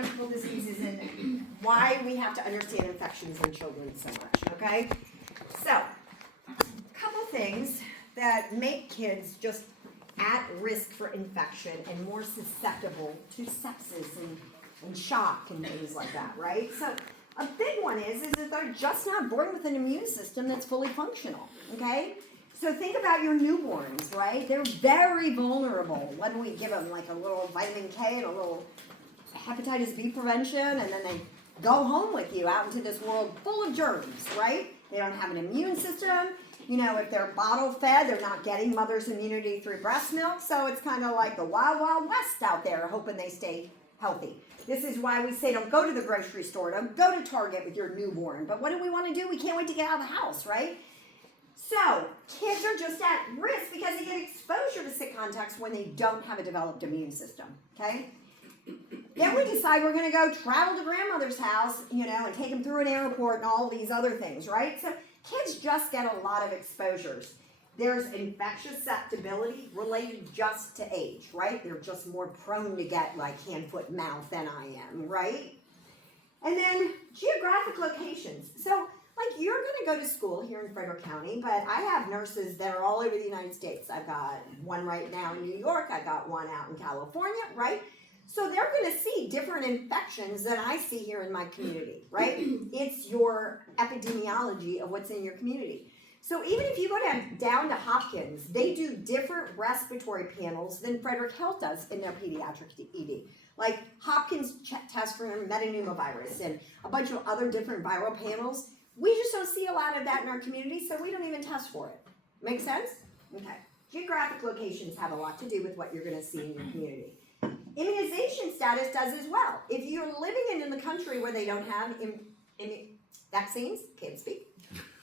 communicable diseases and why we have to understand infections in children so much, okay? So, a couple things that make kids just at risk for infection and more susceptible to sepsis and shock and things like that, right? So, a big one is that they're just not born with an immune system that's fully functional, okay? So think about your newborns, right? They're very vulnerable. What do we give them? Like a little vitamin K and a little hepatitis B prevention, and then they go home with you out into this world full of germs, right? They don't have an immune system. You know, if they're bottle fed, they're not getting mother's immunity through breast milk. So it's kind of like the wild, wild west out there, hoping they stay healthy. This is why we say don't go to the grocery store. Don't go to Target with your newborn. But what do we want to do? We can't wait to get out of the house, right? So kids are just at risk because they get exposure to sick contacts when they don't have a developed immune system, okay? Then we decide we're going to go travel to grandmother's house, you know, and take them through an airport and all these other things, right? So kids just get a lot of exposures. There's infectious susceptibility related just to age, right? They're just more prone to get like hand, foot, mouth than I am, right? And then geographic locations. So like you're going to go to school here in Frederick County, but I have nurses that are all over the United States. I've got one right now in New York. I've got one out in California, right? So they're going to see different infections than I see here in my community, right? It's your epidemiology of what's in your community. So even if you go down to Hopkins, they do different respiratory panels than Frederick Health does in their pediatric ED. Like Hopkins tests for metapneumovirus and a bunch of other different viral panels. We just don't see a lot of that in our community, so we don't even test for it. Make sense? Okay. Geographic locations have a lot to do with what you're going to see in your community. Immunization status does as well. If you're living in the country where they don't have vaccines, can't speak,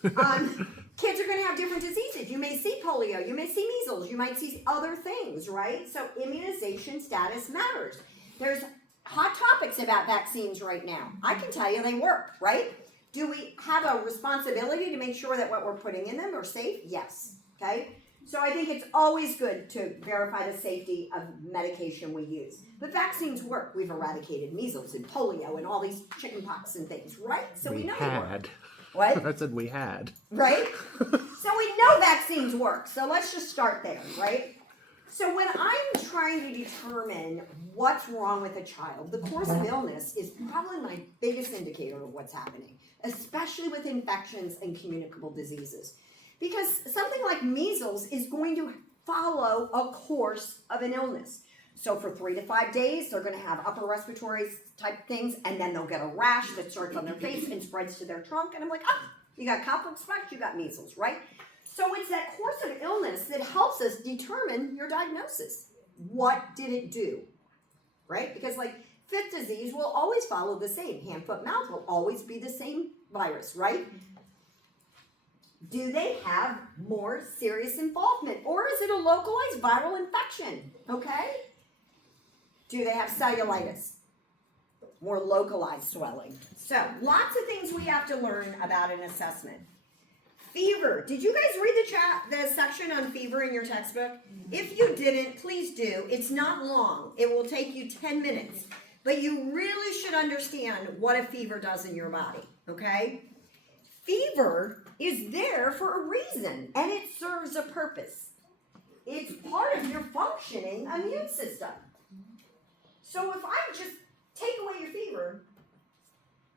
kids are going to have different diseases. You may see polio, you may see measles, you might see other things, right? So immunization status matters. There's hot topics about vaccines right now. I can tell you they work, right? Do we have a responsibility to make sure that what we're putting in them are safe? Yes, okay? So I think it's always good to verify the safety of medication we use. But vaccines work. We've eradicated measles and polio and all these chickenpox and things, right? So we know they work. What? I said we had. Right? So we know vaccines work. So let's just start there, right? So when I'm trying to determine what's wrong with a child, the course of illness is probably my biggest indicator of what's happening, especially with infections and communicable diseases. Because something like measles is going to follow a course of an illness. So for 3 to 5 days, they're going to have upper respiratory type things, and then they'll get a rash that starts on their face and spreads to their trunk. And I'm like, oh, you got complex spikes, you got measles, right? So it's that course of illness that helps us determine your diagnosis. What did it do, right? Because like fifth disease will always follow the same. Hand, foot, mouth will always be the same virus, right? Do they have more serious involvement? Or is it a localized viral infection, okay? Do they have cellulitis? More localized swelling. So lots of things we have to learn about an assessment. Fever. Did you guys read the section on fever in your textbook? If you didn't, please do. It's not long. It will take you 10 minutes. But you really should understand what a fever does in your body, okay? Fever is there for a reason, and it serves a purpose. It's part of your functioning immune system. So if I just take away your fever,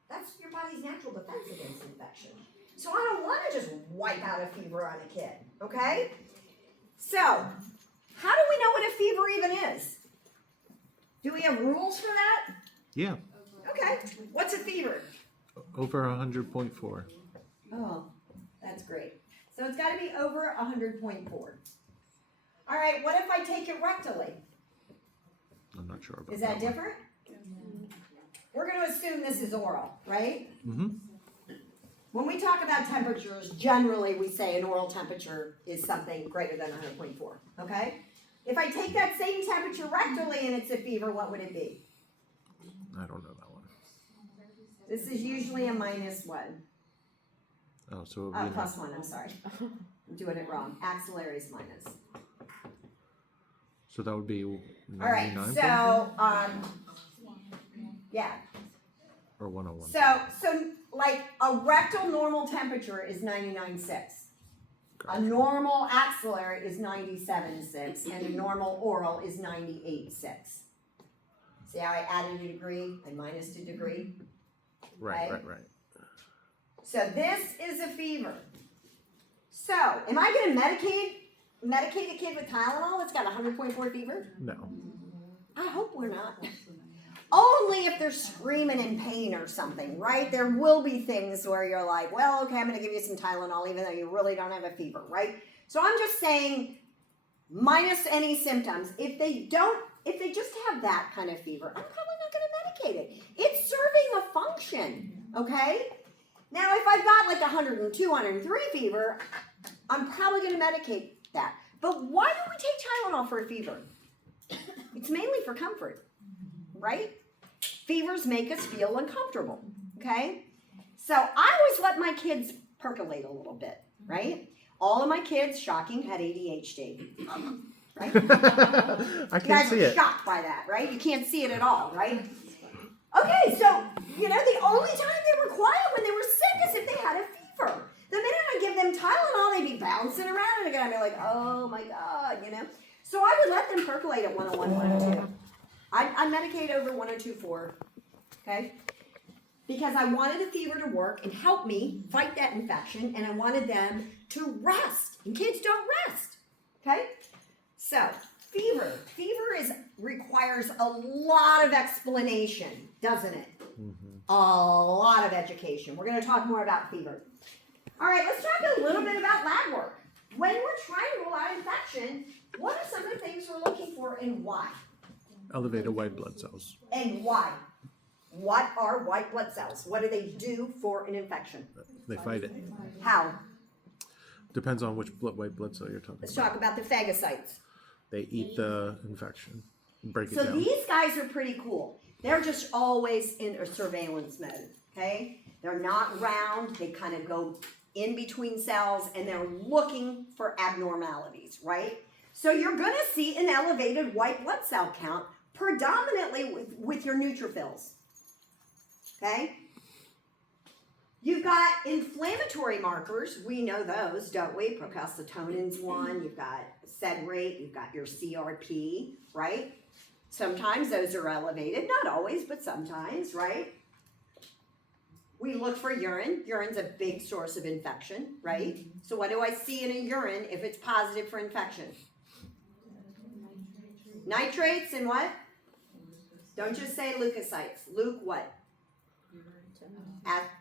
that's your body's natural defense against infection. So I don't want to just wipe out a fever on a kid, okay? So, how do we know what a fever even is? Do we have rules for that? Yeah. Okay. What's a fever? Over 100.4. Oh, that's great. So it's got to be over 100.4. All right, what if I take it rectally? I'm not sure about Is that one. different? We're going to assume this is oral, right? Mm-hmm. When we talk about temperatures, generally we say an oral temperature is something greater than 100.4, okay? If I take that same temperature rectally and it's a fever, what would it be? I don't know that one. This is usually a minus one. Oh, so it would Oh, be plus one, I'm sorry. I'm doing it wrong. Axillary is minus. So that would be 99. All right, so Yeah. Or 101? So like a rectal normal temperature is 99.6. A normal axillary is 97.6, and a normal oral is 98.6. See how I added a degree and minus a degree? Right, Okay. right. So this is a fever. So, am I going to medicate a kid with Tylenol that's got 100.4 fever? No. I hope we're not. Only if they're screaming in pain or something, right? There will be things where you're like, well, okay, I'm going to give you some Tylenol even though you really don't have a fever, right? So I'm just saying minus any symptoms. If they just have that kind of fever, I'm probably not going to medicate it. It's serving a function, okay? Now, if I've got like 102, 103 fever, I'm probably going to medicate that. But why do we take Tylenol for a fever? It's mainly for comfort, right? Fevers make us feel uncomfortable, okay? So I always let my kids percolate a little bit, right? All of my kids, shocking, had ADHD, right? I You can't guys see are it. shocked by that, right? You can't see it at all, right? Okay, so, the only time they were quiet when they were sick is if they had a fever. The minute I give them Tylenol, they'd be bouncing around again. I'd be like, oh my God, So I would let them percolate at 101, 102. I medicate over 102.4, okay? Because I wanted the fever to work and help me fight that infection, and I wanted them to rest. And kids don't rest, okay? So, fever requires a lot of explanation, doesn't it? Mm-hmm. A lot of education. We're going to talk more about fever. All right, let's talk a little bit about lab work. When we're trying to rule out infection, what are some of the things we're looking for and why? Elevated white blood cells. And why? What are white blood cells? What do they do for an infection? They fight it. How? Depends on which white blood cell you're talking Let's about. talk about the phagocytes. They eat the infection, break it So down. these guys are pretty cool. They're just always in a surveillance mode, okay? They're not round. They kind of go in between cells, and they're looking for abnormalities, right? So you're going to see an elevated white blood cell count predominantly with your neutrophils, okay? You've got inflammatory markers. We know those, don't we? Procalcitonin's one. You've got sed rate. You've got your CRP, right? Sometimes those are elevated. Not always, but sometimes, right? We look for urine. Urine's a big source of infection, right? So what do I see in a urine if it's positive for infection? Nitrates and what? Don't just say leukocytes. What?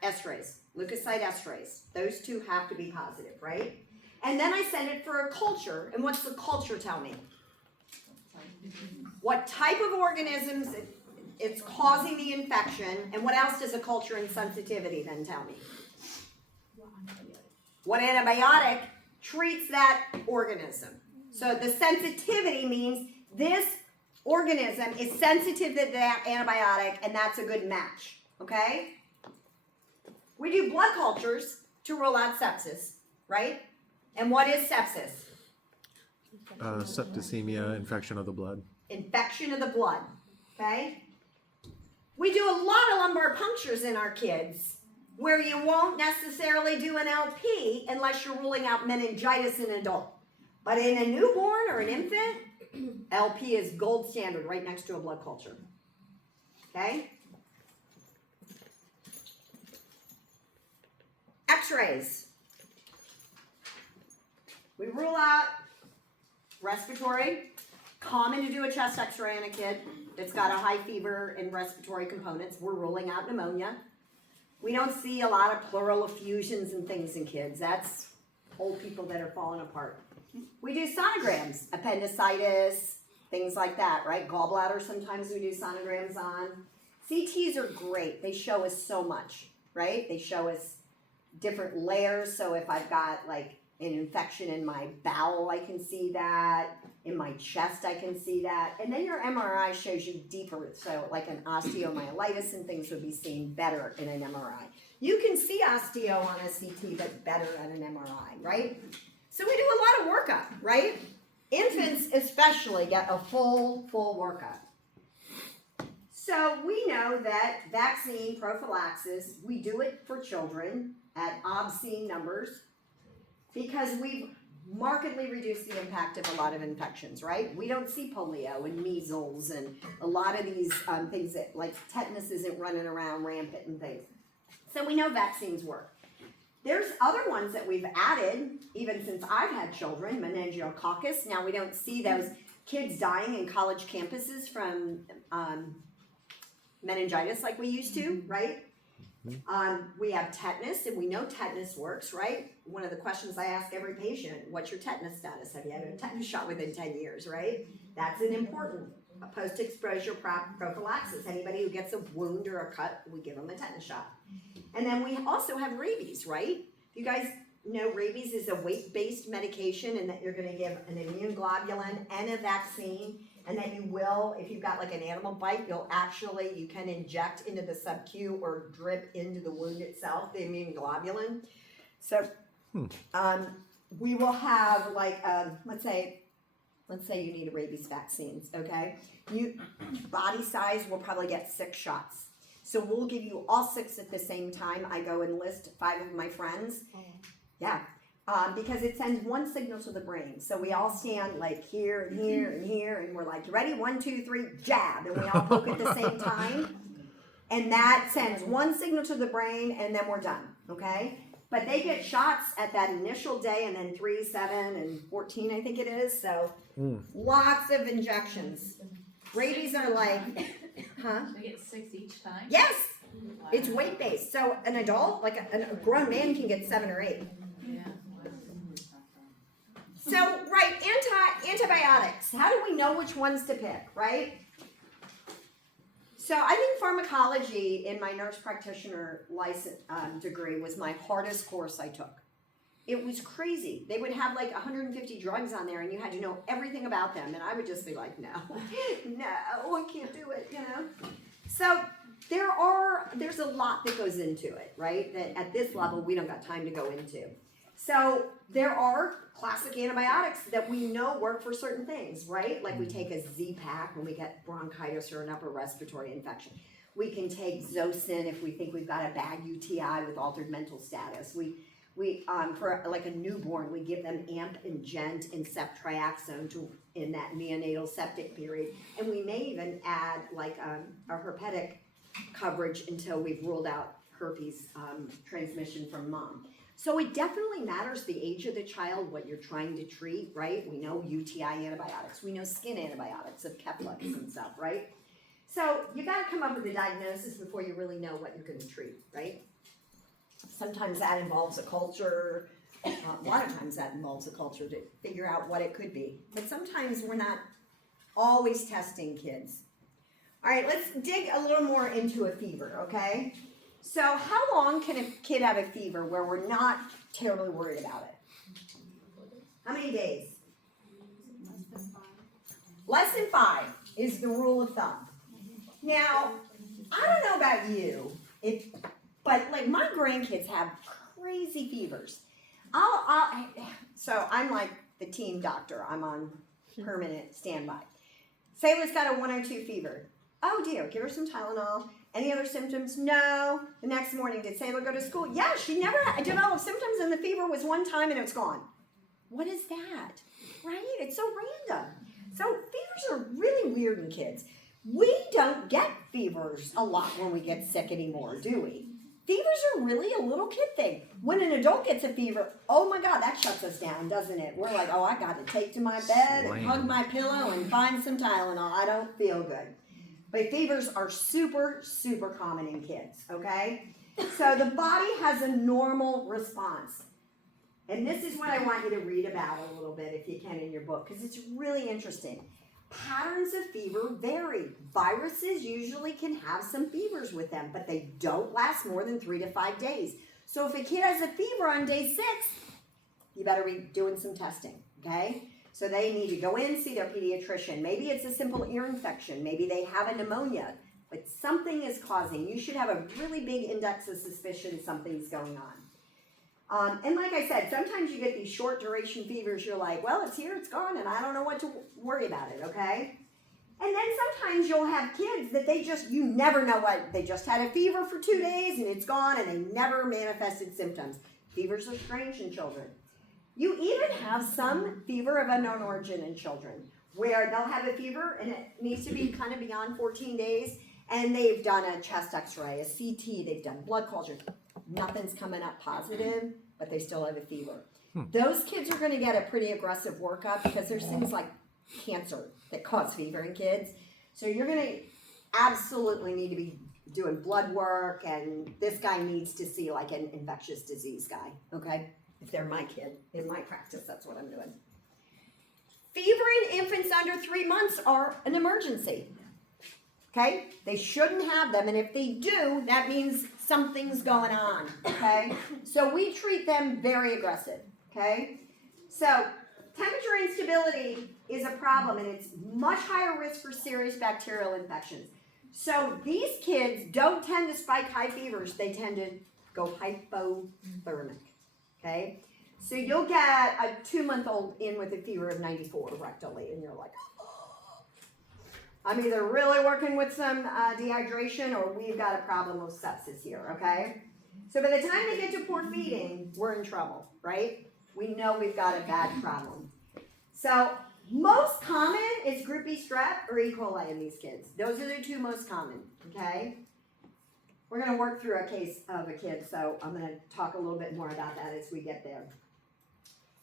Esterase. Leukocyte esterase. Those two have to be positive, right? And then I send it for a culture. And what's the culture tell me? What type of organisms it's causing the infection, and what else does a culture and sensitivity then tell me? What antibiotic treats that organism? So the sensitivity means this organism is sensitive to that antibiotic, and that's a good match, okay? We do blood cultures to rule out sepsis, right? And what is sepsis? Septicemia, infection of the blood. Infection of the blood, okay? We do a lot of lumbar punctures in our kids where you won't necessarily do an LP unless you're ruling out meningitis in an adult. But in a newborn or an infant, LP is gold standard right next to a blood culture, okay? X-rays. We rule out respiratory. Common to do a chest x-ray in a kid that's got a high fever and respiratory components. We're ruling out pneumonia. We don't see a lot of pleural effusions and things in kids. That's old people that are falling apart. We do sonograms, appendicitis, things like that, right? Gallbladder, sometimes we do sonograms on. CTs are great. They show us so much, right? They show us different layers. So if I've got like an infection in my bowel, I can see that. In my chest, I can see that. And then your MRI shows you deeper. So like an osteomyelitis and things would be seen better in an MRI. You can see osteo on a CT, but better on an MRI, right? So we do a lot of workup, right? Infants especially get a full workup. So we know that vaccine prophylaxis, we do it for children at obscene numbers because we've markedly reduced the impact of a lot of infections, right? We don't see polio and measles and a lot of these things that, like tetanus isn't running around rampant and things. So we know vaccines work. There's other ones that we've added, even since I've had children, meningococcus. Now we don't see those kids dying in college campuses from meningitis like we used to, right? We have tetanus, and we know tetanus works, right? One of the questions I ask every patient, what's your tetanus status? Have you had a tetanus shot within 10 years, right? That's an important post-exposure prophylaxis. Anybody who gets a wound or a cut, we give them a tetanus shot. And then we also have rabies, right? You guys know rabies is a weight-based medication and that you're gonna give an immune globulin and a vaccine, and that you will, if you've got like an animal bite, you can inject into the sub-Q or drip into the wound itself, the immune globulin. So we will have like, let's say you need a rabies vaccines, okay? Body size will probably get 6 shots. So we'll give you all 6 at the same time. I go and list 5 of my friends. Yeah. Because it sends one signal to the brain. So we all stand like here and here and here, and we're like, ready? 1, 2, 3, jab. And we all poke at the same time. And that sends one signal to the brain, and then we're done, okay? But they get shots at that initial day, and then 3, 7, and 14, I think it is. So lots of injections. Rabies are like, huh? They get 6 each time? Yes. It's weight-based. So an adult, like a grown man, can get 7 or 8. Yeah. So, right, antibiotics. How do we know which ones to pick, right? So I think pharmacology in my nurse practitioner license degree was my hardest course I took. It was crazy. They would have like 150 drugs on there and you had to know everything about them. And I would just be like, no, I can't do it, you know? So there's a lot that goes into it, right? That at this level, we don't got time to go into. So there are classic antibiotics that we know work for certain things, right? Like we take a Z-Pak when we get bronchitis or an upper respiratory infection. We can take Zosyn if we think we've got a bad UTI with altered mental status. We for like a newborn, we give them AMP and Gent and ceftriaxone in that neonatal septic period. And we may even add like a herpetic coverage until we've ruled out herpes transmission from mom. So it definitely matters the age of the child, what you're trying to treat, right? We know UTI antibiotics. We know skin antibiotics of Keflex and stuff, right? So you got to come up with a diagnosis before you really know what you're going to treat, right? Sometimes that involves a culture. A lot of times that involves a culture to figure out what it could be. But sometimes we're not always testing kids. All right, let's dig a little more into a fever, okay? So how long can a kid have a fever where we're not terribly worried about it? How many days? Less than 5 is the rule of thumb. Now, I don't know about you, but like my grandkids have crazy fevers. So I'm like the team doctor. I'm on permanent standby. Sayla's got a 1 or 2 fever. Oh dear, give her some Tylenol. Any other symptoms? No. The next morning, did Sayla go to school? Yeah, she never developed symptoms and the fever was one time and it's gone. What is that? Right? It's so random. So fevers are really weird in kids. We don't get fevers a lot when we get sick anymore, do we? Fevers are really a little kid thing. When an adult gets a fever, oh my God, that shuts us down, doesn't it? We're like, oh, I got to take to my bed and hug my pillow and find some Tylenol. I don't feel good. But fevers are super, super common in kids, okay? So the body has a normal response. And this is what I want you to read about a little bit, if you can, in your book, because it's really interesting. Patterns of fever vary. Viruses usually can have some fevers with them, but they don't last more than 3 to 5 days. So if a kid has a fever on day 6, you better be doing some testing, okay? So they need to go in, see their pediatrician. Maybe it's a simple ear infection. Maybe they have a pneumonia, but something is causing. You should have a really big index of suspicion something's going on. And like I said, sometimes you get these short duration fevers. You're like, well, it's here, it's gone, and I don't know what to worry about it, okay? And then sometimes you'll have kids that you never know what, they just had a fever for 2 days and it's gone and they never manifested symptoms. Fevers are strange in children. You even have some fever of unknown origin in children where they'll have a fever and it needs to be kind of beyond 14 days and they've done a chest x-ray, a CT, they've done blood culture. Nothing's coming up positive, but they still have a fever. Those kids are going to get a pretty aggressive workup because there's things like cancer that cause fever in kids. So you're going to absolutely need to be doing blood work, and this guy needs to see like an infectious disease guy, okay? If they're my kid, in my practice, that's what I'm doing. Fever in infants under 3 months are an emergency, okay? They shouldn't have them, and if they do, that means something's going on, okay? So we treat them very aggressive, okay? So temperature instability is a problem, and it's much higher risk for serious bacterial infections. So these kids don't tend to spike high fevers. They tend to go hypothermic, okay? So you'll get a 2-month-old in with a fever of 94 rectally, and you're like, oh. I'm either really working with some dehydration or we've got a problem with sepsis here, okay? So by the time they get to poor feeding, we're in trouble, right? We know we've got a bad problem. So most common is group B strep or E. coli in these kids. Those are the two most common, okay? We're going to work through a case of a kid, so I'm going to talk a little bit more about that as we get there.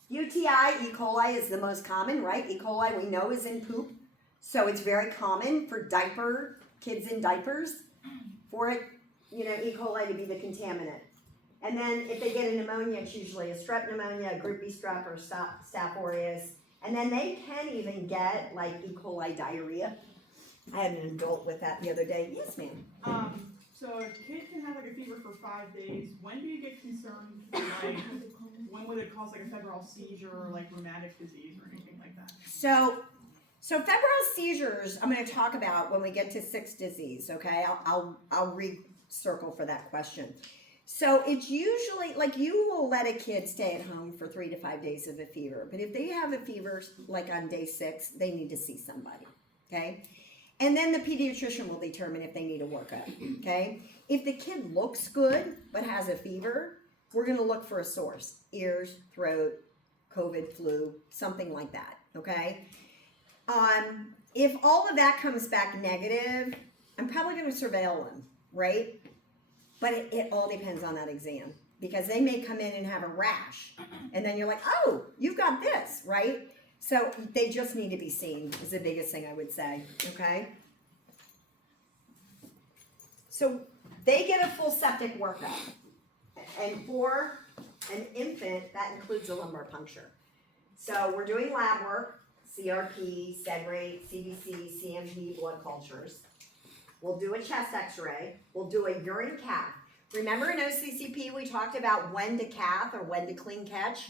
UTI, E. coli is the most common, right? E. coli we know is in poop. So it's very common for kids in diapers, for it, E. coli to be the contaminant. And then if they get a pneumonia, it's usually a strep pneumonia, a group B strep, or Staph aureus. And then they can even get like E. coli diarrhea. I had an adult with that the other day. Yes, ma'am. So a kid can have like a fever for 5 days. When do you get concerned? Like, when would it cause like a febrile seizure or like rheumatic disease or anything like that? So febrile seizures, I'm going to talk about when we get to 6 disease. Okay, I'll recircle for that question. So it's usually like you will let a kid stay at home for 3 to 5 days of a fever, but if they have a fever like on day 6, they need to see somebody. Okay. And then the pediatrician will determine if they need a workup, okay? If the kid looks good but has a fever, we're going to look for a source. Ears, throat, COVID, flu, something like that, okay? If all of that comes back negative, I'm probably going to surveil them, right? But it all depends on that exam because they may come in and have a rash. And then you're like, oh, you've got this, right? So they just need to be seen is the biggest thing I would say, okay? So they get a full septic workup. And for an infant, that includes a lumbar puncture. So we're doing lab work, CRP, sed rate, CBC, CMP, blood cultures. We'll do a chest x-ray. We'll do a urine cath. Remember in OCCP we talked about when to cath or when to clean catch?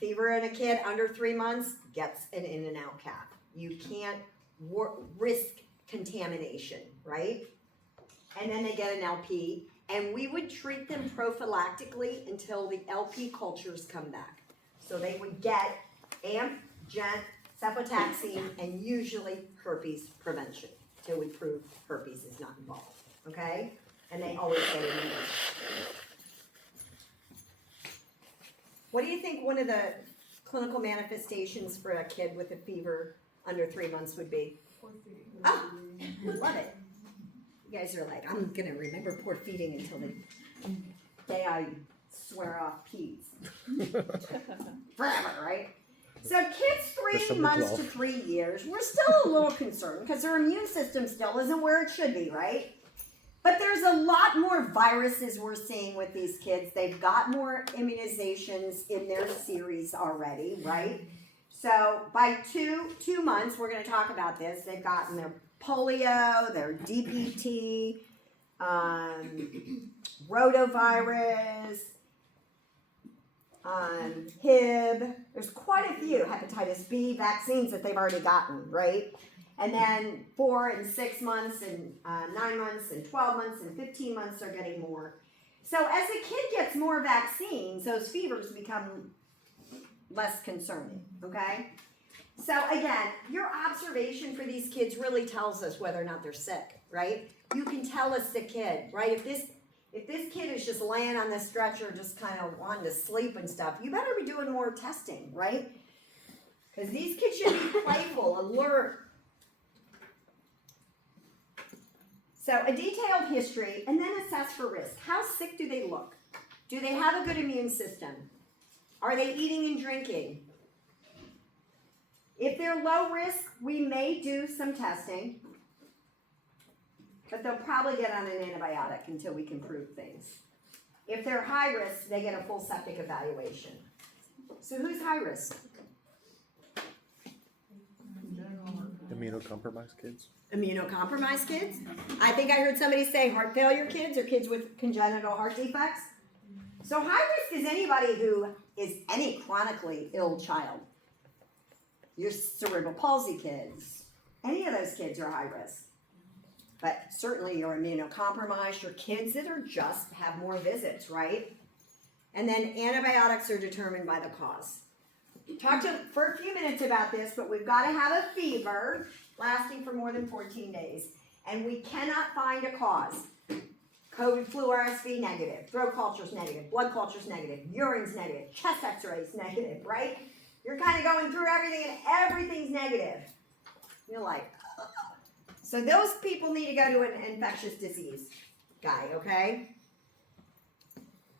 Fever in a kid under 3 months gets an in and out cath. You can't risk contamination, right? And then they get an LP, and we would treat them prophylactically until the LP cultures come back. So they would get AMP, GENT, cefotaxime, and usually herpes prevention till we prove herpes is not involved, okay? And they always get it in. What do you think one of the clinical manifestations for a kid with a fever under 3 months would be? Poor feeding. Oh, love it. You guys are like, I'm going to remember poor feeding until the day I swear off peds. Forever, right? So kids 3 December months 12th. to 3 years, we're still a little concerned because their immune system still isn't where it should be, right? But there's a lot more viruses we're seeing with these kids. They've got more immunizations in their series already, right? So by two months, we're going to talk about this. They've gotten their polio, their DPT, rotavirus, HIB. There's quite a few hepatitis B vaccines that they've already gotten, right? And then 4 and 6 months and 9 months and 12 months and 15 months are getting more. So as a kid gets more vaccines, those fevers become less concerning, okay? So again, your observation for these kids really tells us whether or not they're sick, right? You can tell a sick kid, right? If this kid is just laying on the stretcher, just kind of wanting to sleep and stuff, you better be doing more testing, right? Because these kids should be playful, alert. So a detailed history, and then assess for risk. How sick do they look? Do they have a good immune system? Are they eating and drinking? If they're low risk, we may do some testing, but they'll probably get on an antibiotic until we can prove things. If they're high risk, they get a full septic evaluation. So who's high risk? Immunocompromised kids. Immunocompromised kids. I think I heard somebody say heart failure kids or kids with congenital heart defects. So high risk is anybody who is any chronically ill child. Your cerebral palsy kids, any of those kids are high risk. But certainly your immunocompromised, your kids that are just have more visits, right? And then antibiotics are determined by the cause. Talked for a few minutes about this, but we've got to have a fever lasting for more than 14 days. And we cannot find a cause. COVID, flu, RSV, negative. Throat culture's negative. Blood culture's negative. Urine's negative. Chest x-ray's negative, right? You're kind of going through everything and everything's negative. You're like, ugh. So those people need to go to an infectious disease guy, okay?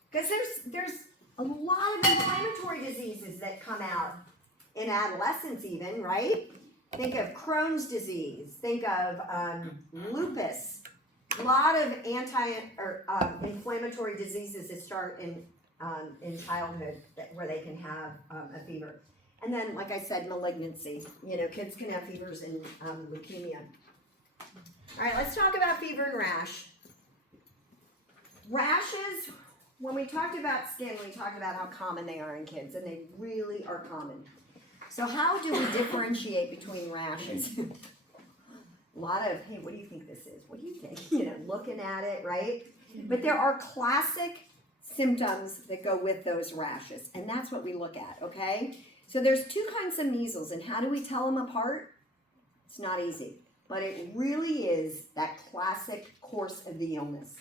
Because there's a lot of inflammatory diseases that come out in adolescence even, right? Think of Crohn's disease. Think of lupus. A lot of inflammatory diseases that start in childhood where they can have a fever. And then, like I said, malignancy. You know, kids can have fevers and leukemia. All right, let's talk about fever and rash. Rashes, when we talked about skin, we talked about how common they are in kids, and they really are common. So how do we differentiate between rashes? A lot of, hey, what do you think this is? What do you think? You know, looking at it, right? But there are classic symptoms that go with those rashes, and that's what we look at, okay? So there's two kinds of measles, and how do we tell them apart? It's not easy, but it really is that classic course of the illness.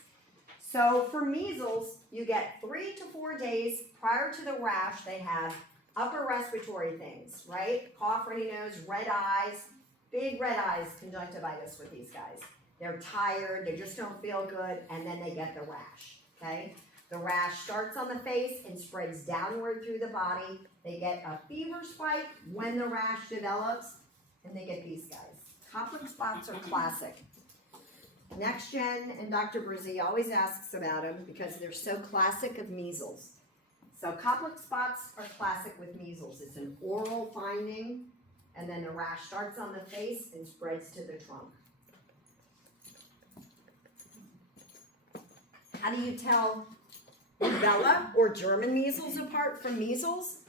So for measles, you get 3 to 4 days prior to the rash, they have upper respiratory things, right? Cough, runny nose, red eyes, big red eyes, conjunctivitis with these guys. They're tired, they just don't feel good, and then they get the rash, okay? The rash starts on the face and spreads downward through the body. They get a fever spike when the rash develops, and they get these guys. Coupling spots are classic. Next Gen and Dr. Brzee always asks about them because they're so classic of measles. So Koplik spots are classic with measles. It's an oral finding, and then the rash starts on the face and spreads to the trunk. How do you tell rubella or German measles apart from measles?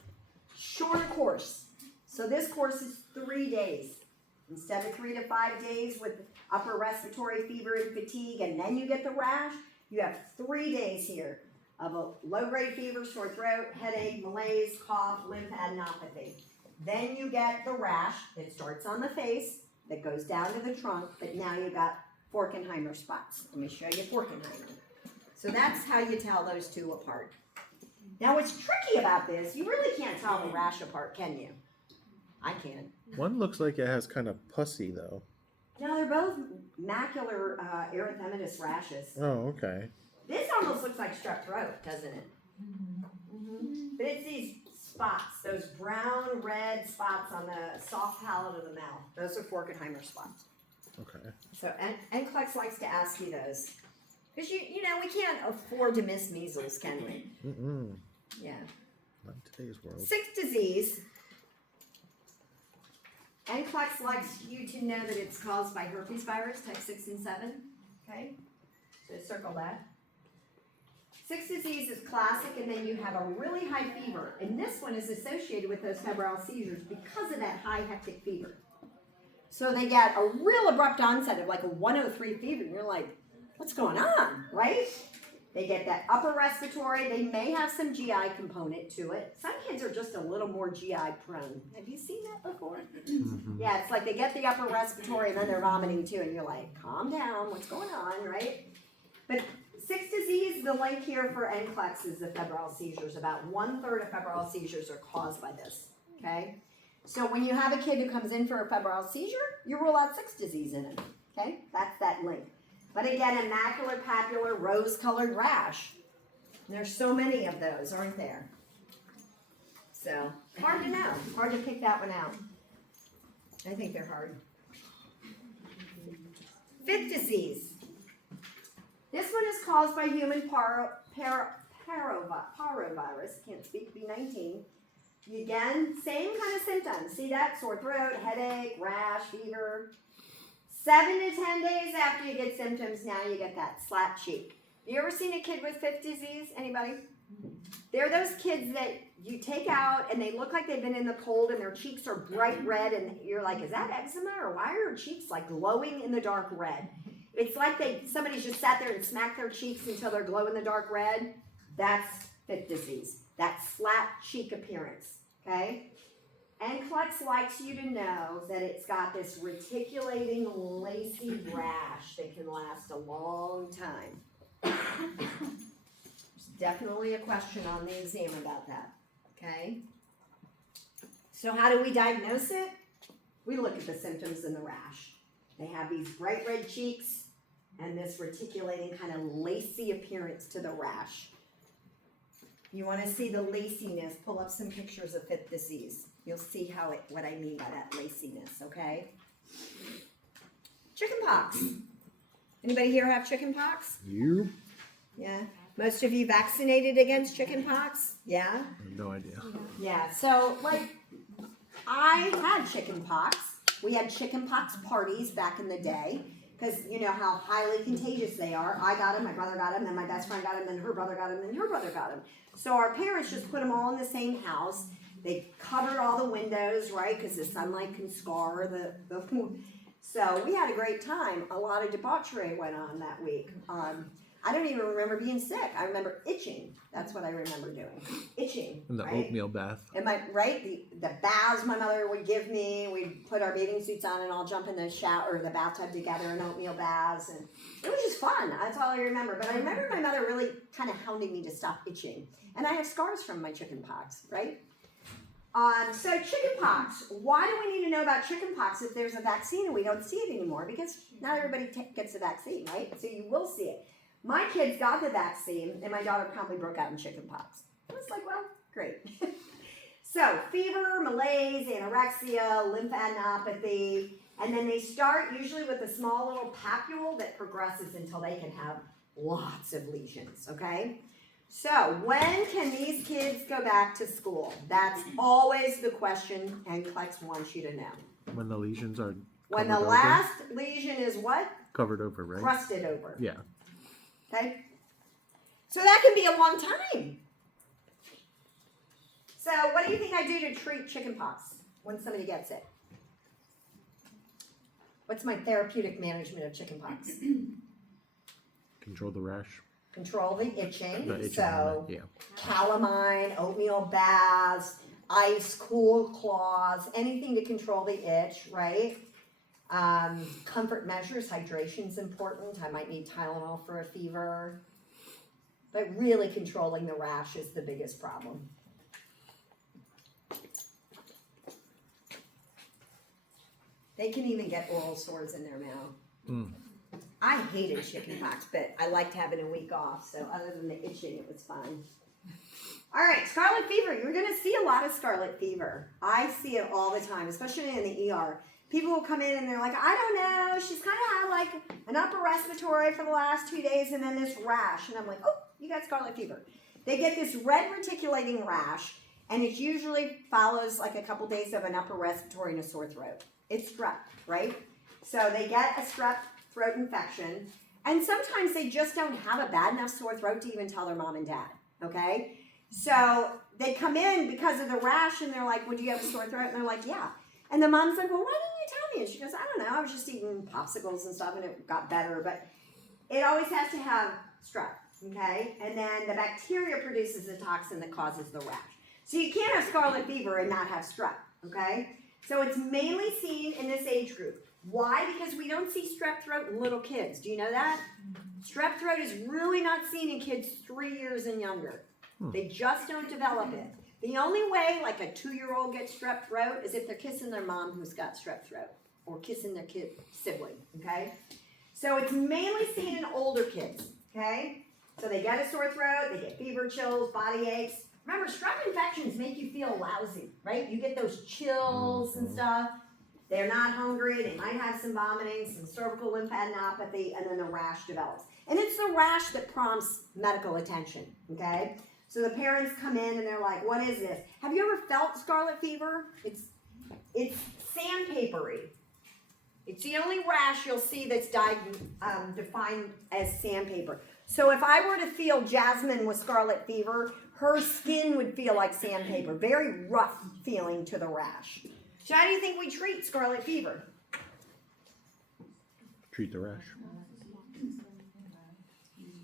Shorter course. So this course is 3 days. Instead of 3 to 5 days with upper respiratory fever and fatigue, and then you get the rash, you have 3 days here of a low-grade fever, sore throat, headache, malaise, cough, lymphadenopathy. Then you get the rash that starts on the face, that goes down to the trunk, but now you got Forkenheimer spots. Let me show you Forkenheimer. So that's how you tell those two apart. Now what's tricky about this, you really can't tell the rash apart, can you? I can. One looks like it has kind of pussy though. No, they're both macular erythematous rashes. Oh, okay. This almost looks like strep throat, doesn't it? Mm-hmm. But it's these spots, those brown, red spots on the soft palate of the mouth. Those are Forkenheimer spots. Okay. So, NCLEX likes to ask you those. Because, you know, we can't afford to miss measles, can we? Mm-mm. Yeah. Not in today's world. 6th disease. NCLEX likes you to know that it's caused by herpes virus, type 6 and 7. Okay? So circle that. 6th disease is classic, and then you have a really high fever. And this one is associated with those febrile seizures because of that high hectic fever. So they get a real abrupt onset of like a 103 fever, and you're like, what's going on, right? They get that upper respiratory. They may have some GI component to it. Some kids are just a little more GI prone. Have you seen that before? Mm-hmm. Yeah, it's like they get the upper respiratory and then they're vomiting too, and you're like, calm down, what's going on, right? But 6 disease, the link here for NCLEX is the febrile seizures. About 1/3 of febrile seizures are caused by this, okay? So when you have a kid who comes in for a febrile seizure, you rule out 6 disease in it, okay? That's that link. But again, a macular papular rose-colored rash. And there's so many of those, aren't there? So, hard to know. Hard to pick that one out. I think they're hard. 5th disease. This one is caused by human parvovirus. Can't speak, B19. Again, same kind of symptoms. See that? Sore throat, headache, rash, fever. 7 to 10 days after you get symptoms, now you get that slapped cheek. You ever seen a kid with 5th disease? Anybody? They're those kids that you take out and they look like they've been in the cold and their cheeks are bright red and you're like, is that eczema or why are your cheeks like glowing in the dark red? It's like somebody's just sat there and smacked their cheeks until they're glow in the dark red. That's 5th disease. That slapped cheek appearance, okay? NCLEX likes you to know that it's got this reticulating, lacy rash that can last a long time. There's definitely a question on the exam about that, okay? So how do we diagnose it? We look at the symptoms in the rash. They have these bright red cheeks and this reticulating kind of lacy appearance to the rash. You want to see the laciness, pull up some pictures of 5th disease. You'll see what I mean by that laciness, okay? Chickenpox. Anybody here have chickenpox? You? Yeah. Most of you vaccinated against chickenpox? Yeah? I have no idea. Yeah. So, like, I had chickenpox. We had chickenpox parties back in the day because you know how highly contagious they are. I got them, my brother got them, then my best friend got them, then her brother got them, then her brother got them. So our parents just put them all in the same house. They covered all the windows, right, because the sunlight can scar the. So we had a great time. A lot of debauchery went on that week. I don't even remember being sick. I remember itching. That's what I remember doing. Itching. And the right? oatmeal bath. And the baths my mother would give me, we'd put our bathing suits on and all jump in the shower or the bathtub together in oatmeal baths, and it was just fun. That's all I remember. But I remember my mother really kind of hounding me to stop itching. And I have scars from my chickenpox, right? So chickenpox. Why do we need to know about chickenpox if there's a vaccine and we don't see it anymore? Because not everybody gets the vaccine, right? So you will see it. My kids got the vaccine, and my daughter promptly broke out in chickenpox. I was like, well, great. So fever, malaise, anorexia, lymphadenopathy, and then they start usually with a small little papule that progresses until they can have lots of lesions, okay? So when can these kids go back to school? That's always the question NCLEX wants you to know. When the lesions are When the covered over? last lesion is what? Covered over, right? Crusted over. Yeah. Okay? So that can be a long time. So what do you think I do to treat chickenpox when somebody gets it? What's my therapeutic management of chickenpox? Control the rash. Control the itching. The itching, So yeah. calamine, oatmeal baths, ice, cool claws, anything to control the itch, right? Comfort measures, hydration's important. I might need Tylenol for a fever. But really controlling the rash is the biggest problem. They can even get oral sores in their mouth. Mm. I hated chickenpox, but I liked having a week off, so other than the itching, it was fine. All right, scarlet fever. You're going to see a lot of scarlet fever. I see it all the time, especially in the ER. People will come in and they're like, I don't know, she's kind of had like an upper respiratory for the last 2 days and then this rash. And I'm like, oh, you got scarlet fever. They get this red reticulating rash, and it usually follows like a couple days of an upper respiratory and a sore throat. It's strep, right? So they get a strep throat infection, and sometimes they just don't have a bad enough sore throat to even tell their mom and dad, okay? So they come in because of the rash, and they're like, well, do you have a sore throat? And they're like, yeah. And the mom's like, well, why didn't you tell me? And she goes, I don't know, I was just eating popsicles and stuff, and it got better. But it always has to have strep, okay? And then the bacteria produces the toxin that causes the rash. So you can't have scarlet fever and not have strep, okay? So it's mainly seen in this age group. Why? Because we don't see strep throat in little kids. Do you know that? Strep throat is really not seen in kids 3 years and younger. They just don't develop it. The only way like a 2-year-old gets strep throat is if they're kissing their mom who's got strep throat or kissing their kid sibling, okay? So it's mainly seen in older kids, okay? So they get a sore throat, they get fever, chills, body aches. Remember, strep infections make you feel lousy, right? You get those chills and stuff. They're not hungry, they might have some vomiting, some cervical lymphadenopathy, and then the rash develops. And it's the rash that prompts medical attention, okay? So the parents come in and they're like, what is this? Have you ever felt scarlet fever? It's sandpapery. It's the only rash you'll see that's defined as sandpaper. So if I were to feel Jasmine with scarlet fever, her skin would feel like sandpaper, very rough feeling to the rash. So how do you think we treat scarlet fever? Treat the rash.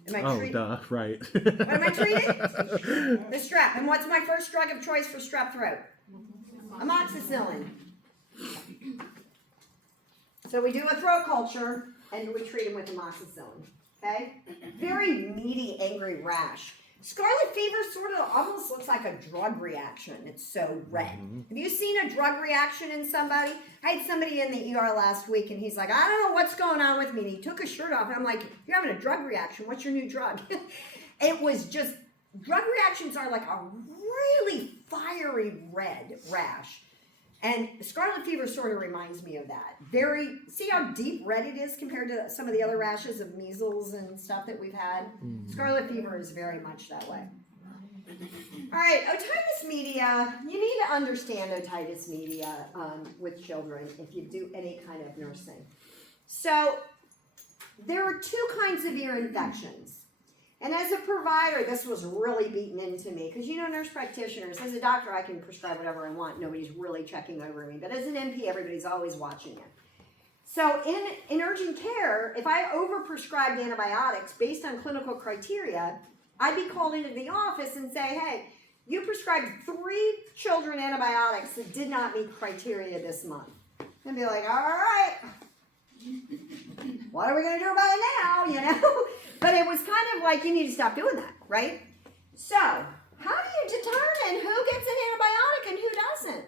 Am I Oh, treating? duh, right. What am I treating? The strep. And what's my first drug of choice for strep throat? Amoxicillin. So we do a throat culture and we treat them with amoxicillin. Okay? Very meaty, angry rash. Scarlet fever sort of almost looks like a drug reaction. It's so red. Have you seen a drug reaction in somebody? I had somebody in the ER last week and he's like, I don't know what's going on with me. And he took his shirt off and I'm like, you're having a drug reaction. What's your new drug? It was just, drug reactions are like a really fiery red rash. And scarlet fever sort of reminds me of that. Very, see how deep red it is compared to some of the other rashes of measles and stuff that we've had? Scarlet fever is very much that way. All right, otitis media. You need to understand otitis media with children if you do any kind of nursing. So there are 2 kinds of ear infections. And as a provider, this was really beaten into me because, you know, nurse practitioners, as a doctor, I can prescribe whatever I want. Nobody's really checking over me. But as an NP, everybody's always watching it. So in urgent care, if I overprescribed antibiotics based on clinical criteria, I'd be called into the office and say, hey, you prescribed 3 children antibiotics that did not meet criteria this month. And be like, all right, what are we going to do about it now, you know? But it was kind of like, you need to stop doing that, right? So, how do you determine who gets an antibiotic and who doesn't?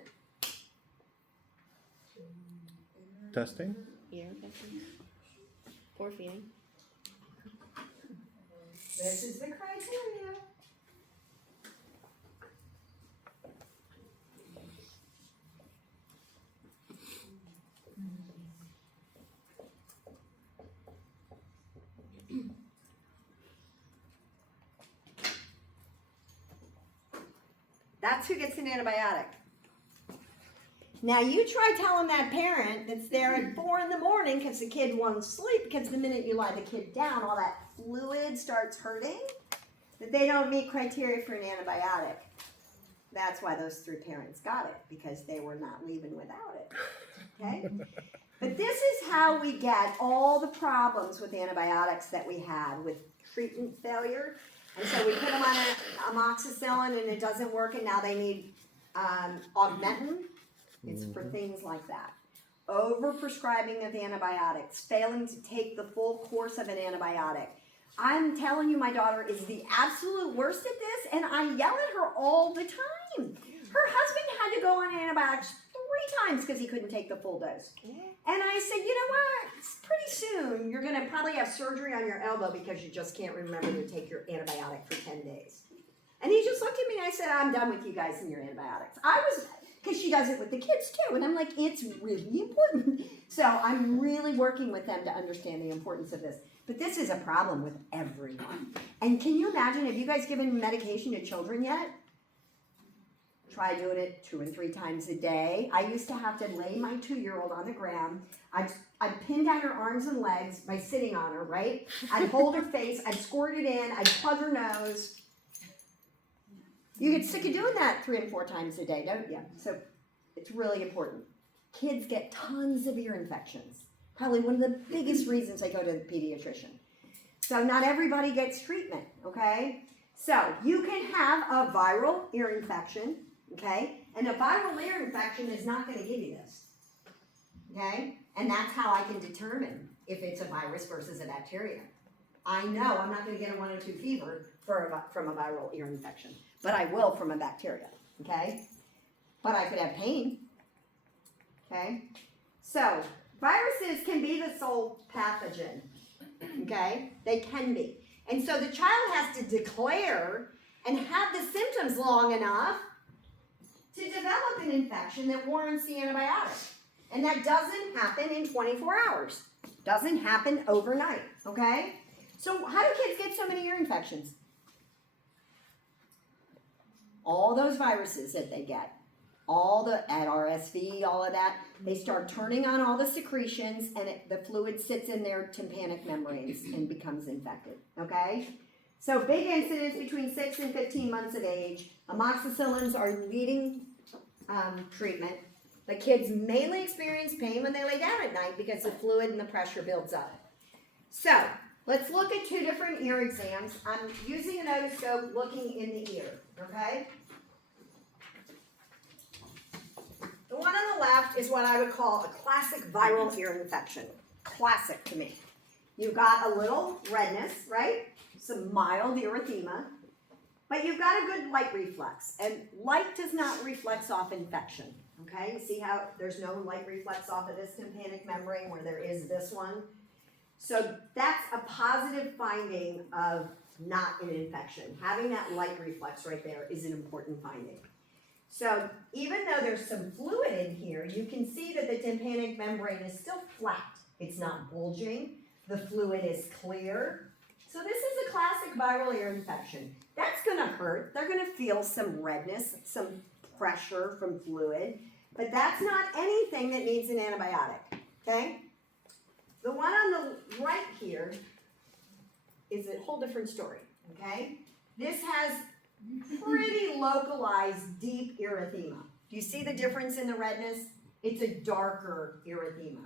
Testing? Ear infections. Poor feeding. This is the criteria. That's who gets an antibiotic. Now you try telling that parent that's there at 4 in the morning because the kid won't sleep, because the minute you lie the kid down, all that fluid starts hurting, that they don't meet criteria for an antibiotic. That's why those 3 parents got it, because they were not leaving without it. Okay? But this is how we get all the problems with antibiotics that we had with treatment failure. And so we put them on amoxicillin and it doesn't work, and now they need augmentin. It's for things like that. Overprescribing of antibiotics, failing to take the full course of an antibiotic. I'm telling you, my daughter is the absolute worst at this, and I yell at her all the time. Her husband had to go on antibiotics 3 times because he couldn't take the full dose. And I said, you know what? Pretty soon you're going to probably have surgery on your elbow because you just can't remember to take your antibiotic for 10 days. And he just looked at me and I said, I'm done with you guys and your antibiotics. Because she does it with the kids too. And I'm like, it's really important. So I'm really working with them to understand the importance of this. But this is a problem with everyone. And can you imagine, have you guys given medication to children yet? Try doing it 2 and 3 times a day. I used to have to lay my 2-year-old on the ground. I'd pin down her arms and legs by sitting on her, right? I'd hold her face, I'd squirt it in, I'd plug her nose. You get sick of doing that 3 and 4 times a day, don't you? So it's really important. Kids get tons of ear infections. Probably one of the biggest reasons I go to the pediatrician. So not everybody gets treatment, okay? So you can have a viral ear infection, okay? And a viral ear infection is not gonna give you this, okay? And that's how I can determine if it's a virus versus a bacteria. I know I'm not gonna get a 102 fever from a viral ear infection, but I will from a bacteria, okay? But I could have pain, okay? So viruses can be the sole pathogen, okay? They can be. And so the child has to declare and have the symptoms long enough to develop an infection that warrants the antibiotic. And that doesn't happen in 24 hours. Doesn't happen overnight, okay? So how do kids get so many ear infections? All those viruses that they get, all the RSV, all of that, they start turning on all the secretions and the fluid sits in their tympanic membranes and becomes infected, okay? So big incidence between 6 and 15 months of age. Amoxicillins are leading treatment. The kids mainly experience pain when they lay down at night because the fluid and the pressure builds up. So let's look at two different ear exams. I'm using an otoscope looking in the ear, okay? The one on the left is what I would call a classic viral ear infection. Classic to me. You've got a little redness, right? Some mild erythema, but you've got a good light reflex. And light does not reflex off infection, okay? You see how there's no light reflex off of this tympanic membrane where there is this one? So that's a positive finding of not an infection. Having that light reflex right there is an important finding. So even though there's some fluid in here, you can see that the tympanic membrane is still flat. It's not bulging. The fluid is clear. So this is a classic viral ear infection. That's going to hurt. They're going to feel some redness, some pressure from fluid, but that's not anything that needs an antibiotic, okay? The one on the right here is a whole different story, okay? This has pretty localized deep erythema. Do you see the difference in the redness? It's a darker erythema.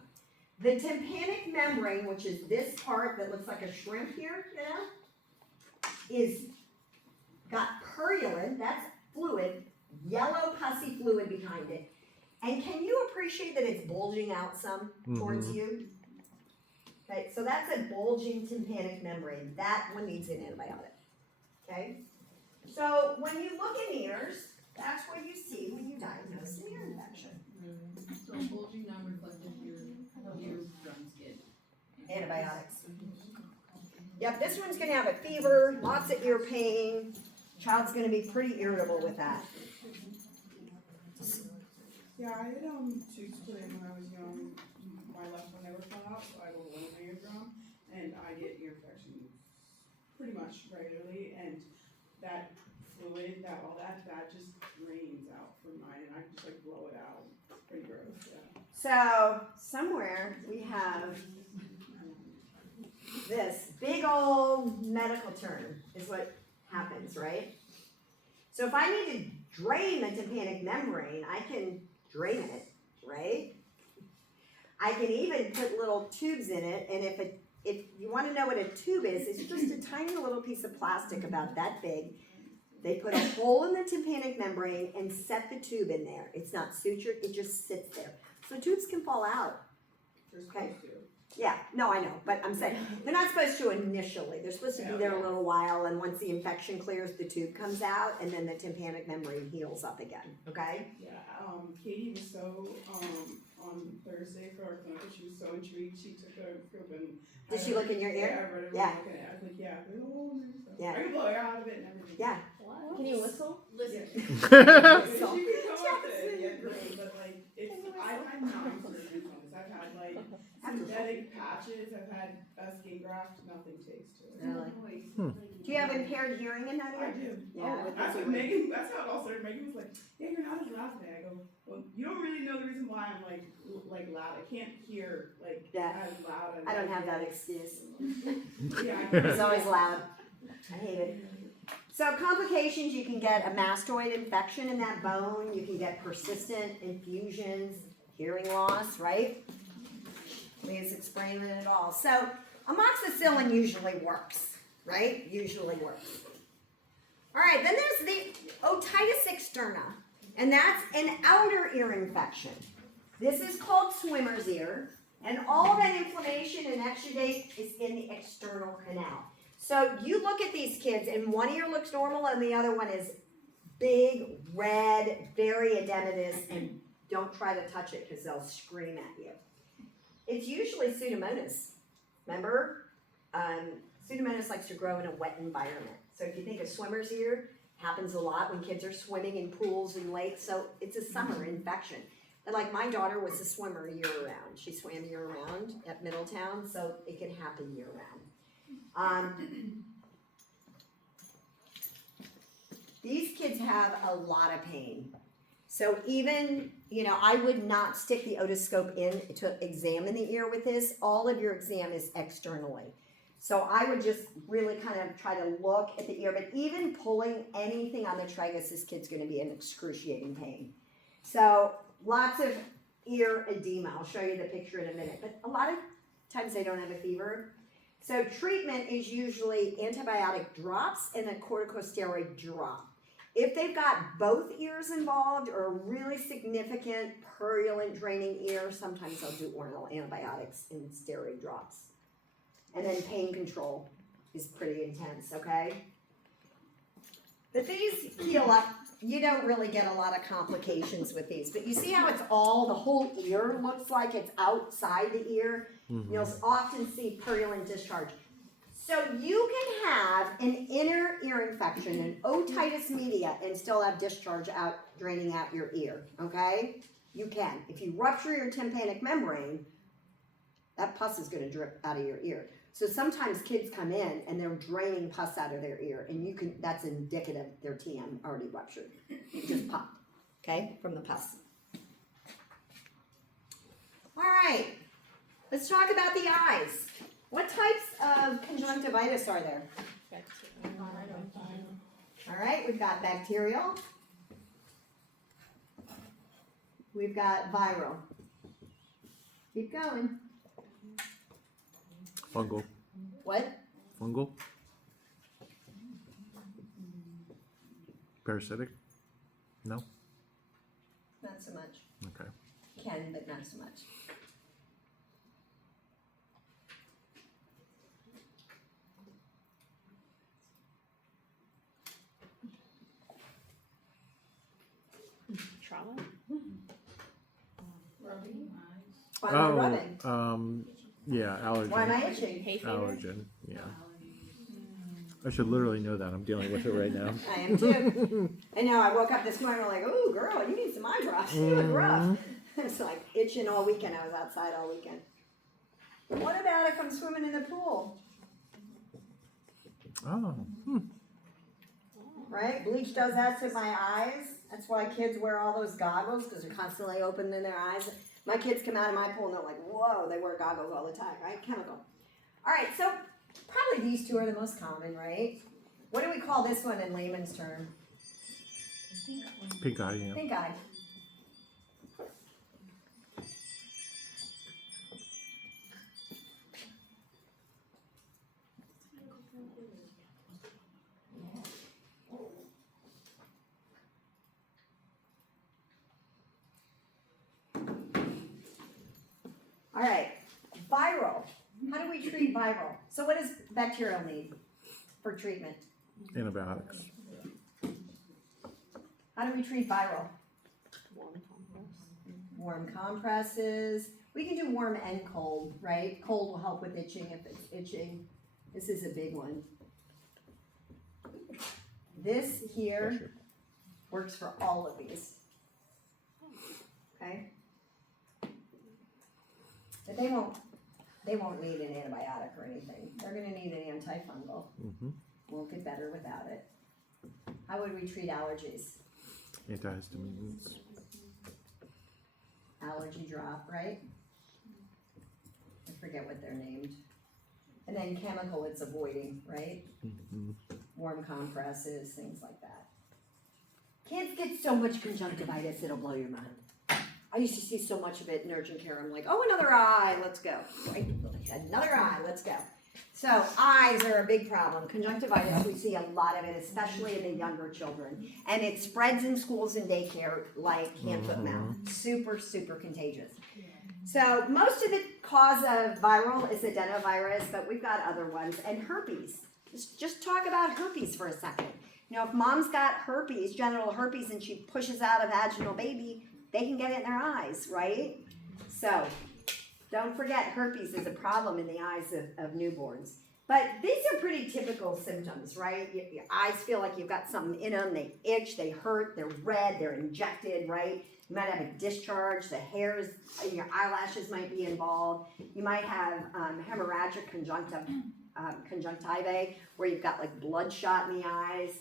The tympanic membrane, which is this part that looks like a shrimp here, you know, is got purulent, that's fluid, yellow pussy fluid behind it. And can you appreciate that it's bulging out some towards you? Okay, so that's a bulging tympanic membrane. That one needs an antibiotic, okay? So when you look in ears, that's what you see when you diagnose an ear infection. So bulging, non-reflective eardrums get Antibiotics. Yep, this one's going to have a fever, lots of ear pain. Child's going to be pretty irritable with that. Yeah, I had tubes put in when I was young. My left one never fell out, so I have a one eardrum, and I get ear infections pretty much regularly, and that fluid, that just drains out from mine, and I just like blow it out. It's pretty gross, yeah. So somewhere we have this big old medical term is what happens, right? So if I need to drain the tympanic membrane, I can drain it, right? I can even put little tubes in it, and if you want to know what a tube is, it's just a tiny little piece of plastic about that big. They put a hole in the tympanic membrane and set the tube in there. It's not sutured, it just sits there. So tubes can fall out. They're Okay. supposed to. Yeah, no, I know, but I'm saying, they're not supposed to initially. They're supposed to be there a little while, and once the infection clears, the tube comes out, and then the tympanic membrane heals up again, okay? Yeah, Katie was so, on Thursday for our clinic, she was so intrigued, she took a scope and. Did she look in your ear? Yeah, I read it, Yeah. looking at it, I was like, yeah, there's a hole in there, so. Yeah. I can blow it out of it and everything. Yeah. Can you whistle? Listen, She could So- come up with it, yeah, great, but like, I've had 9 surgeries on this, I've had like synthetic patches, I've had a skin graft, nothing takes to it. Really? Do you have impaired hearing in that I ear? do. Yeah, with That's this what ear. Megan, that's how it all started. Megan was like, yeah, you're not as loud today. I go, well, you don't really know the reason why I'm like loud. I can't hear like Yeah. as loud as I don't have that excuse. Yeah, It's always loud. I hate it. So complications, you can get a mastoid infection in that bone. You can get persistent infusions, hearing loss, right? Leah's explaining it all. So Amoxicillin usually works, right? Usually works. All right, then there's the otitis externa, and that's an outer ear infection. This is called swimmer's ear, and all that inflammation and exudate is in the external canal. So you look at these kids, and one ear looks normal, and the other one is big, red, very edematous, and don't try to touch it because they'll scream at you. It's usually Pseudomonas. Remember? Pseudomonas likes to grow in a wet environment. So if you think of swimmer's ear, happens a lot when kids are swimming in pools and lakes, so it's a summer infection. And like my daughter was a swimmer year round. She swam year round at Middletown, so it can happen year round. These kids have a lot of pain. So even, I would not stick the otoscope in to examine the ear with this. All of your exam is externally. So I would just really kind of try to look at the ear, but even pulling anything on the tragus, this kid's gonna be in excruciating pain. So lots of ear edema. I'll show you the picture in a minute, but a lot of times they don't have a fever. So treatment is usually antibiotic drops and a corticosteroid drop. If they've got both ears involved or a really significant purulent draining ear, sometimes I'll do oral antibiotics and steroid drops. And then pain control is pretty intense, okay? But these heal up. You don't really get a lot of complications with these. But you see how it's all, the whole ear looks like it's outside the ear? Mm-hmm. You'll often see purulent discharge. So you can have an inner ear infection, an otitis media, and still have discharge out, draining out your ear, okay? You can. If you rupture your tympanic membrane, that pus is gonna drip out of your ear. So sometimes kids come in and they're draining pus out of their ear, and that's indicative their TM already ruptured. It just popped, okay, from the pus. All right, let's talk about the eyes. What types of conjunctivitis are there? All right, we've got bacterial. We've got viral. Keep going. Fungal. What? Fungal. Parasitic. No. Not so much. Okay. Can, but not so much. Trauma? Rubbing eyes. Why am I rubbing? Yeah, allergen. Why am I itching? Hay fever? Allergen. Yeah. I should literally know that. I'm dealing with it right now. I am too. I know, I woke up this morning, I'm like, ooh, girl, you need some eye drops. You look rough. It's like itching all weekend. I was outside all weekend. What about if I'm swimming in the pool? Oh. Right? Bleach does that to my eyes. That's why kids wear all those goggles, because they're constantly opening their eyes. My kids come out of my pool and they're like, whoa, they wear goggles all the time, right? Chemical. All right, so probably these two are the most common, right? What do we call this one in layman's term? Pink eye. Yeah. Pink eye. All right, viral. How do we treat viral? So what does bacterial need for treatment? Antibiotics. How do we treat viral? Warm compress. Warm compresses. We can do warm and cold, right? Cold will help with itching if it's itching. This is a big one. This here Pressure. works for all of these. Okay? But they won't need an antibiotic or anything. They're gonna need an antifungal. Mm-hmm. Won't get better without it. How would we treat allergies? Antihistamines. Allergy drop, right? I forget what they're named. And then chemical it's avoiding, right? Mm-hmm. Warm compresses, things like that. Kids get so much conjunctivitis, it'll blow your mind. I used to see so much of it in urgent care. I'm like, oh, another eye, let's go. Right? Another eye, let's go. So eyes are a big problem. Conjunctivitis, we see a lot of it, especially in the younger children. And it spreads in schools and daycare like hand, foot, mouth. Super, super contagious. So most of the cause of viral is adenovirus, but we've got other ones. And herpes. Just talk about herpes for a second. You know, if mom's got herpes, genital herpes, and she pushes out a vaginal baby, they can get it in their eyes, right? So don't forget, herpes is a problem in the eyes of newborns. But these are pretty typical symptoms, right? Your eyes feel like you've got something in them. They itch, they hurt, they're red, they're injected, right? You might have a discharge, the hairs, your eyelashes might be involved. You might have hemorrhagic conjunctivae, where you've got like bloodshot in the eyes.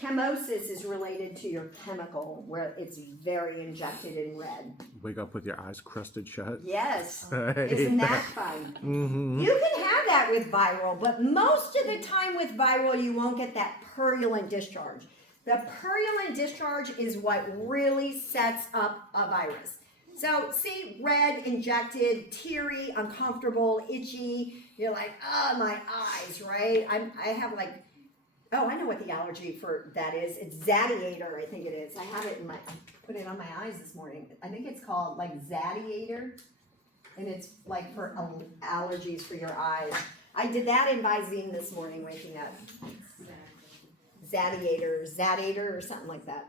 Chemosis is related to your chemical, where it's very injected in red. Wake up with your eyes crusted shut. Yes, I hate isn't that that. fun? Mm-hmm. You can have that with viral, but most of the time with viral, you won't get that purulent discharge. The purulent discharge is what really sets up a virus. So see, red, injected, teary, uncomfortable, itchy. You're like, oh, my eyes, right? I have like, oh, I know what the allergy for that is. It's Zadiator, I think it is. I have it in put it on my eyes this morning. I think it's called like Zadiator, and it's like for allergies for your eyes. I did that in Visine this morning, waking up. Zadiator, or something like that.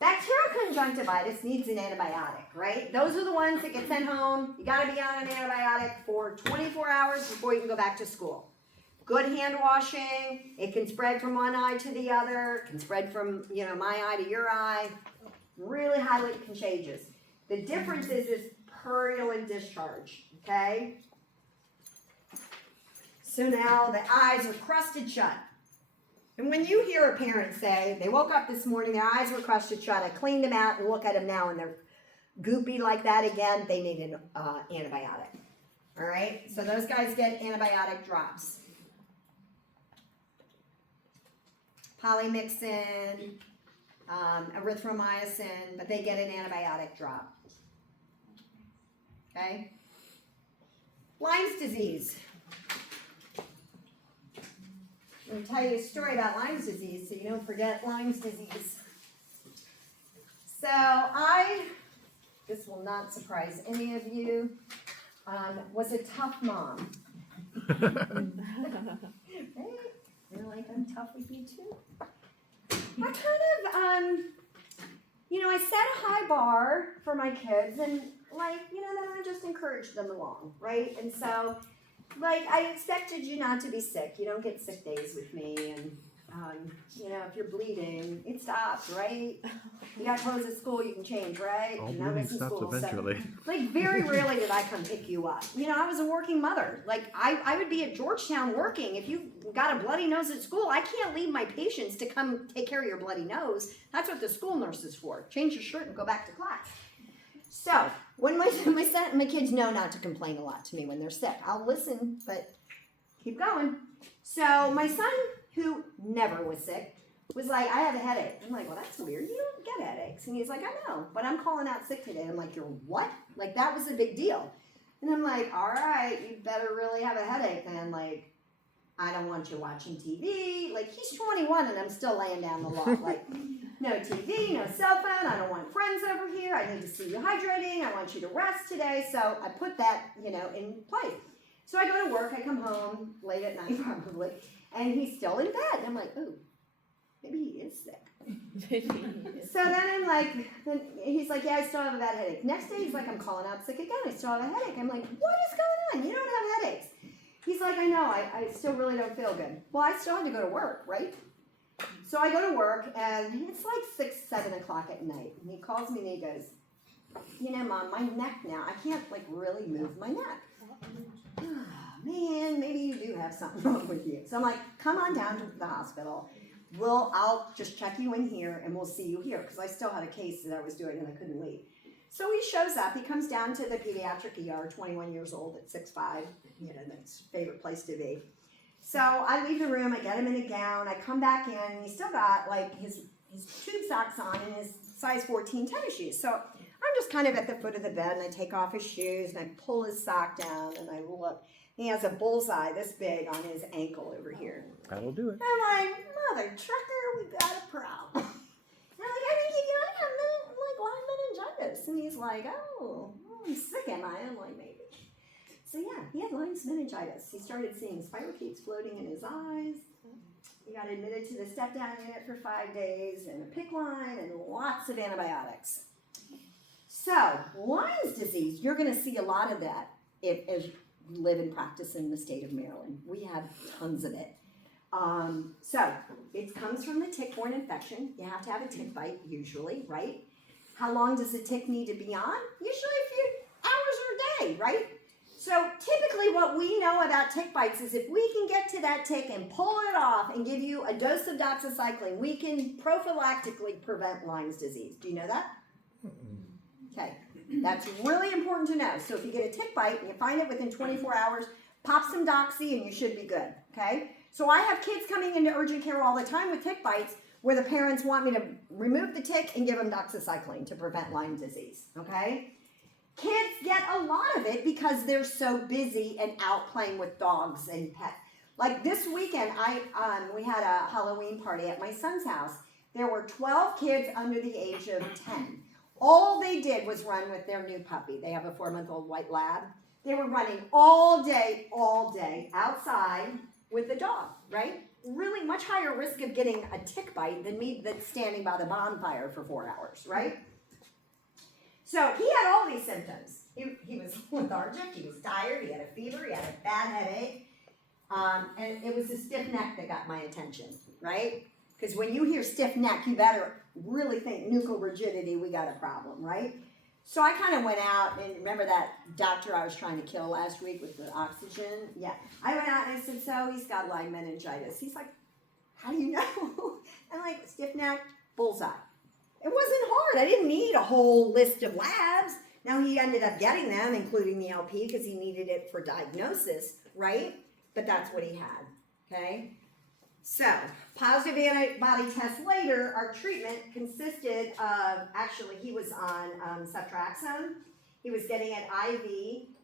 Bacterial conjunctivitis needs an antibiotic, right? Those are the ones that get sent home. You gotta be on an antibiotic for 24 hours before you can go back to school. Good hand washing, it can spread from one eye to the other, can spread from, my eye to your eye. Really highly contagious. The difference is purulent discharge, okay? So now the eyes are crusted shut. And when you hear a parent say, they woke up this morning, their eyes were crusted shut, I cleaned them out and look at them now and they're goopy like that again, they need an antibiotic. All right, so those guys get antibiotic drops. Polymyxin, erythromycin, but they get an antibiotic drop. Okay? Lyme's disease. I'm going to tell you a story about Lyme's disease so you don't forget Lyme's disease. So this will not surprise any of you, was a tough mom. Hey, you're like, I'm tough with you too. I kind of, I set a high bar for my kids and then I just encouraged them along, right? And so, I expected you not to be sick. You don't get sick days with me. And, if you're bleeding, it stops, right? You got clothes at school, you can change, right? All You're not bleeding missing stops school, eventually. So, very rarely did I come pick you up. I was a working mother. I would be at Georgetown working. If you got a bloody nose at school, I can't leave my patients to come take care of your bloody nose. That's what the school nurse is for. Change your shirt and go back to class. So, when my kids know not to complain a lot to me when they're sick. I'll listen, but keep going. So, my son, who never was sick, was like, I have a headache. I'm like, well, that's weird. You don't get headaches. And he's like, I know, but I'm calling out sick today. I'm like, you're what? That was a big deal. And I'm like, all right, you better really have a headache then. I don't want you watching TV. He's 21 and I'm still laying down the law. No TV, no cell phone. I don't want friends over here. I need to see you hydrating. I want you to rest today. So I put that, in place. So I go to work. I come home late at night probably. And he's still in bed. And I'm like, ooh, maybe he is sick. So then I'm like, he's like, yeah, I still have a bad headache. Next day he's like, I'm calling out sick again. I still have a headache. I'm like, what is going on? You don't have headaches. He's like, I know, I still really don't feel good. Well, I still had to go to work, right? So I go to work, and it's 6, 7 o'clock at night. And he calls me, and he goes, Mom, my neck now, I can't, really move my neck. Oh, man, maybe you do have something wrong with you. So I'm like, come on down to the hospital. I'll just check you in here, and we'll see you here. Because I still had a case that I was doing, and I couldn't leave. So he shows up. He comes down to the pediatric ER, 21 years old at 6'5". That's his favorite place to be. So I leave the room. I get him in a gown. I come back in, and he's still got his tube socks on and his size 14 tennis shoes. So I'm just kind of at the foot of the bed, and I take off his shoes, and I pull his sock down, and I look. He has a bullseye this big on his ankle over here. That'll do it. I'm like, mother trucker, we got a problem. And I'm like, I think you have like Lyme meningitis. And he's like, oh, I'm sick, am I? I'm like, maybe. So yeah, he had Lyme meningitis. He started seeing spirochetes floating in his eyes. He got admitted to the step-down unit for 5 days, and a PICC line, and lots of antibiotics. So, Lyme's disease, you're going to see a lot of that if you live and practice in the state of Maryland. We have tons of it. So, it comes from the tick-borne infection. You have to have a tick bite, usually, right? How long does a tick need to be on? Usually a few hours or a day, right? So typically what we know about tick bites is if we can get to that tick and pull it off and give you a dose of doxycycline, we can prophylactically prevent Lyme's disease. Do you know that? Okay, that's really important to know. So if you get a tick bite and you find it within 24 hours, pop some doxy and you should be good, okay? So I have kids coming into urgent care all the time with tick bites where the parents want me to remove the tick and give them doxycycline to prevent Lyme disease, okay? Kids get a lot of it because they're so busy and out playing with dogs and pets. Like this weekend, we had a Halloween party at my son's house. There were 12 kids under the age of 10. All they did was run with their new puppy. They have a 4-month-old white lab. They were running all day outside with the dog, right? Really much higher risk of getting a tick bite than me that's standing by the bonfire for 4 hours, right? So he had all these symptoms. He was lethargic, he was tired, he had a fever, he had a bad headache, and it was the stiff neck that got my attention, right? Because when you hear stiff neck, you better really think nuchal rigidity, we got a problem, right? So I kind of went out, and remember that doctor I was trying to kill last week with the oxygen? Yeah. I went out and I said, so he's got Lyme meningitis. He's like, how do you know? I'm like, stiff neck, bullseye. It wasn't hard. I didn't need a whole list of labs. Now he ended up getting them, including the LP, because he needed it for diagnosis, right? But that's what he had, okay? So, positive antibody test later, our treatment consisted of, actually he was on ceftriaxone. He was getting an IV.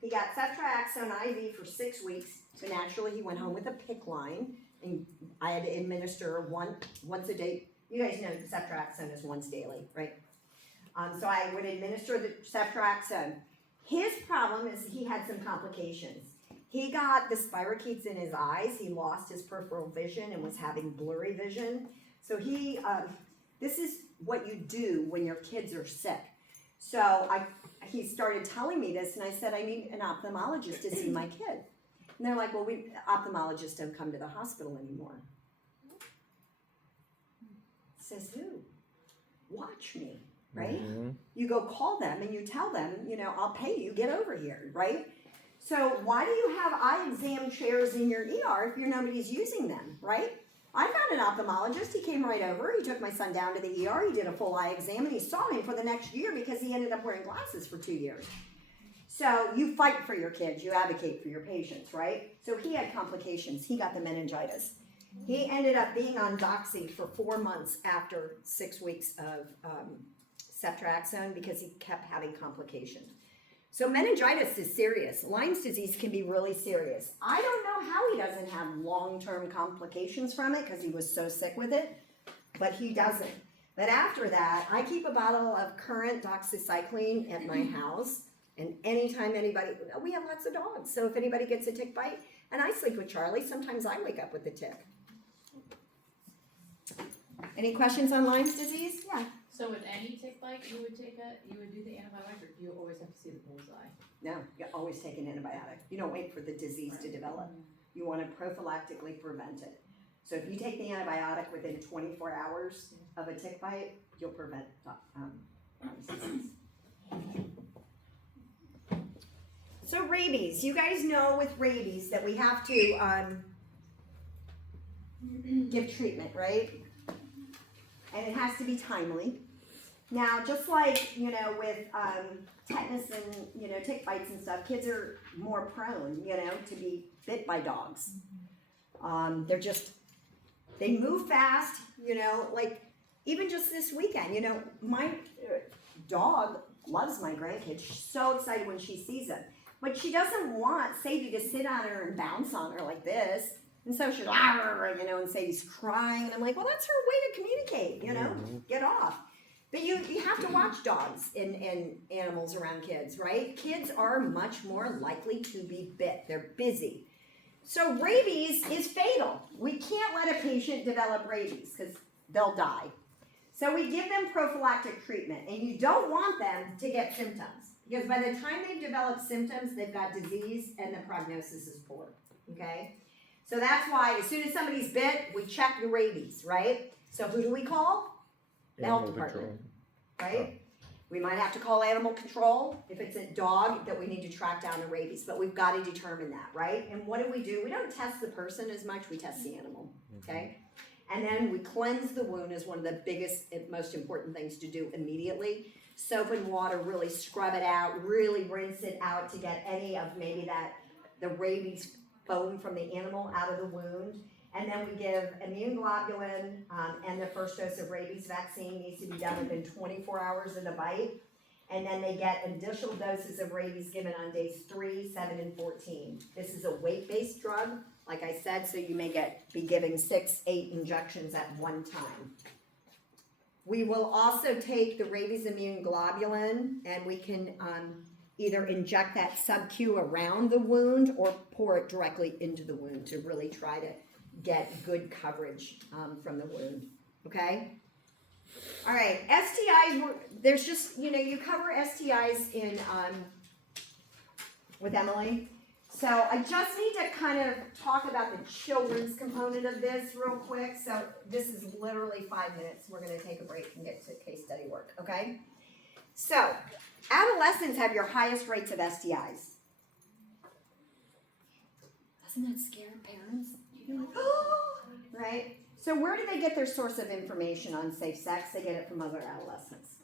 He got ceftriaxone IV for 6 weeks. So naturally he went home with a PICC line, and I had to administer once a day. You guys know ceftriaxone is once daily, right? So I would administer the ceftriaxone. His problem is he had some complications. He got the spirochetes in his eyes. He lost his peripheral vision and was having blurry vision. So this is what you do when your kids are sick. So he started telling me this, and I said, I need an ophthalmologist to see my kid. And they're like, well, ophthalmologists don't come to the hospital anymore. Says who? Watch me, right? Mm-hmm. You go call them and you tell them, I'll pay you, get over here, right? So why do you have eye exam chairs in your ER if nobody's using them, right? I found an ophthalmologist. He came right over. He took my son down to the ER. He did a full eye exam, and he saw him for the next year because he ended up wearing glasses for 2 years. So you fight for your kids. You advocate for your patients, right? So he had complications. He got the meningitis. He ended up being on doxy for 4 months after 6 weeks of ceftriaxone because he kept having complications. So meningitis is serious. Lyme's disease can be really serious. I don't know how he doesn't have long-term complications from it because he was so sick with it, but he doesn't. But after that, I keep a bottle of current doxycycline at my house, and anytime we have lots of dogs, so if anybody gets a tick bite, and I sleep with Charlie, sometimes I wake up with a tick. Any questions on Lyme's disease? Yeah. So with any tick bite, you would do the antibiotic, or do you always have to see the bullseye? No, you always take an antibiotic. You don't wait for the disease to develop. You want to prophylactically prevent it. So if you take the antibiotic within 24 hours of a tick bite, you'll prevent Lyme's disease. So rabies, you guys know with rabies that we have to give treatment, right? And it has to be timely. Now, just like, with tetanus and, tick bites and stuff, kids are more prone, to be bit by dogs. They move fast, like even just this weekend, my dog loves my grandkids. She's so excited when she sees them. but she doesn't want Sadie to sit on her and bounce on her like this. And so she's, and Sadie's crying. And I'm like, well, that's her way to communicate, get off. But you have to watch dogs and animals around kids, right? Kids are much more likely to be bit. They're busy. So rabies is fatal. We can't let a patient develop rabies because they'll die. So we give them prophylactic treatment, and you don't want them to get symptoms because by the time they've developed symptoms, they've got disease and the prognosis is poor, okay? So that's why as soon as somebody's bit, we check the rabies, right? So who do we call? The health department, right? We might have to call animal control if it's a dog that we need to track down the rabies, but we've got to determine that, right? And what do? We don't test the person as much, we test the animal, okay? And then we cleanse the wound is one of the biggest and most important things to do immediately. Soap and water, really scrub it out, really rinse it out to get any of maybe the rabies foam from the animal out of the wound. And then we give immune globulin, and the first dose of rabies vaccine needs to be done within 24 hours of the bite. And then they get additional doses of rabies given on days 3, 7, and 14. This is a weight-based drug, like I said, so you may be giving 6, 8 injections at one time. We will also take the rabies immune globulin, and we can either inject that sub-Q around the wound or pour it directly into the wound to really try to get good coverage from the wound, okay? All right, STIs, there's just, you cover STIs in, with Emily. So I just need to kind of talk about the children's component of this real quick. So this is literally 5 minutes. We're gonna take a break and get to case study work, okay? So, adolescents have your highest rates of STIs. Doesn't that scare parents? Right? So where do they get their source of information on safe sex? They get it from other adolescents.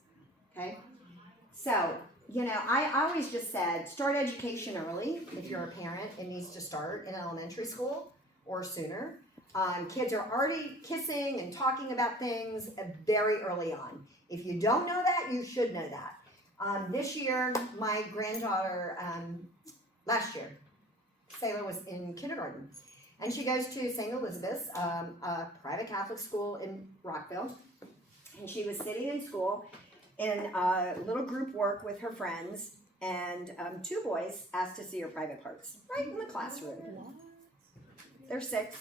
Okay? So, I always just said, start education early. If you're a parent, it needs to start in elementary school or sooner. Kids are already kissing and talking about things very early on. If you don't know that, you should know that. This year, my granddaughter, last year, Sailor was in kindergarten. And she goes to St. Elizabeth's, a private Catholic school in Rockville. And she was sitting in school in a little group work with her friends. And 2 boys asked to see her private parts, right in the classroom. They're 6.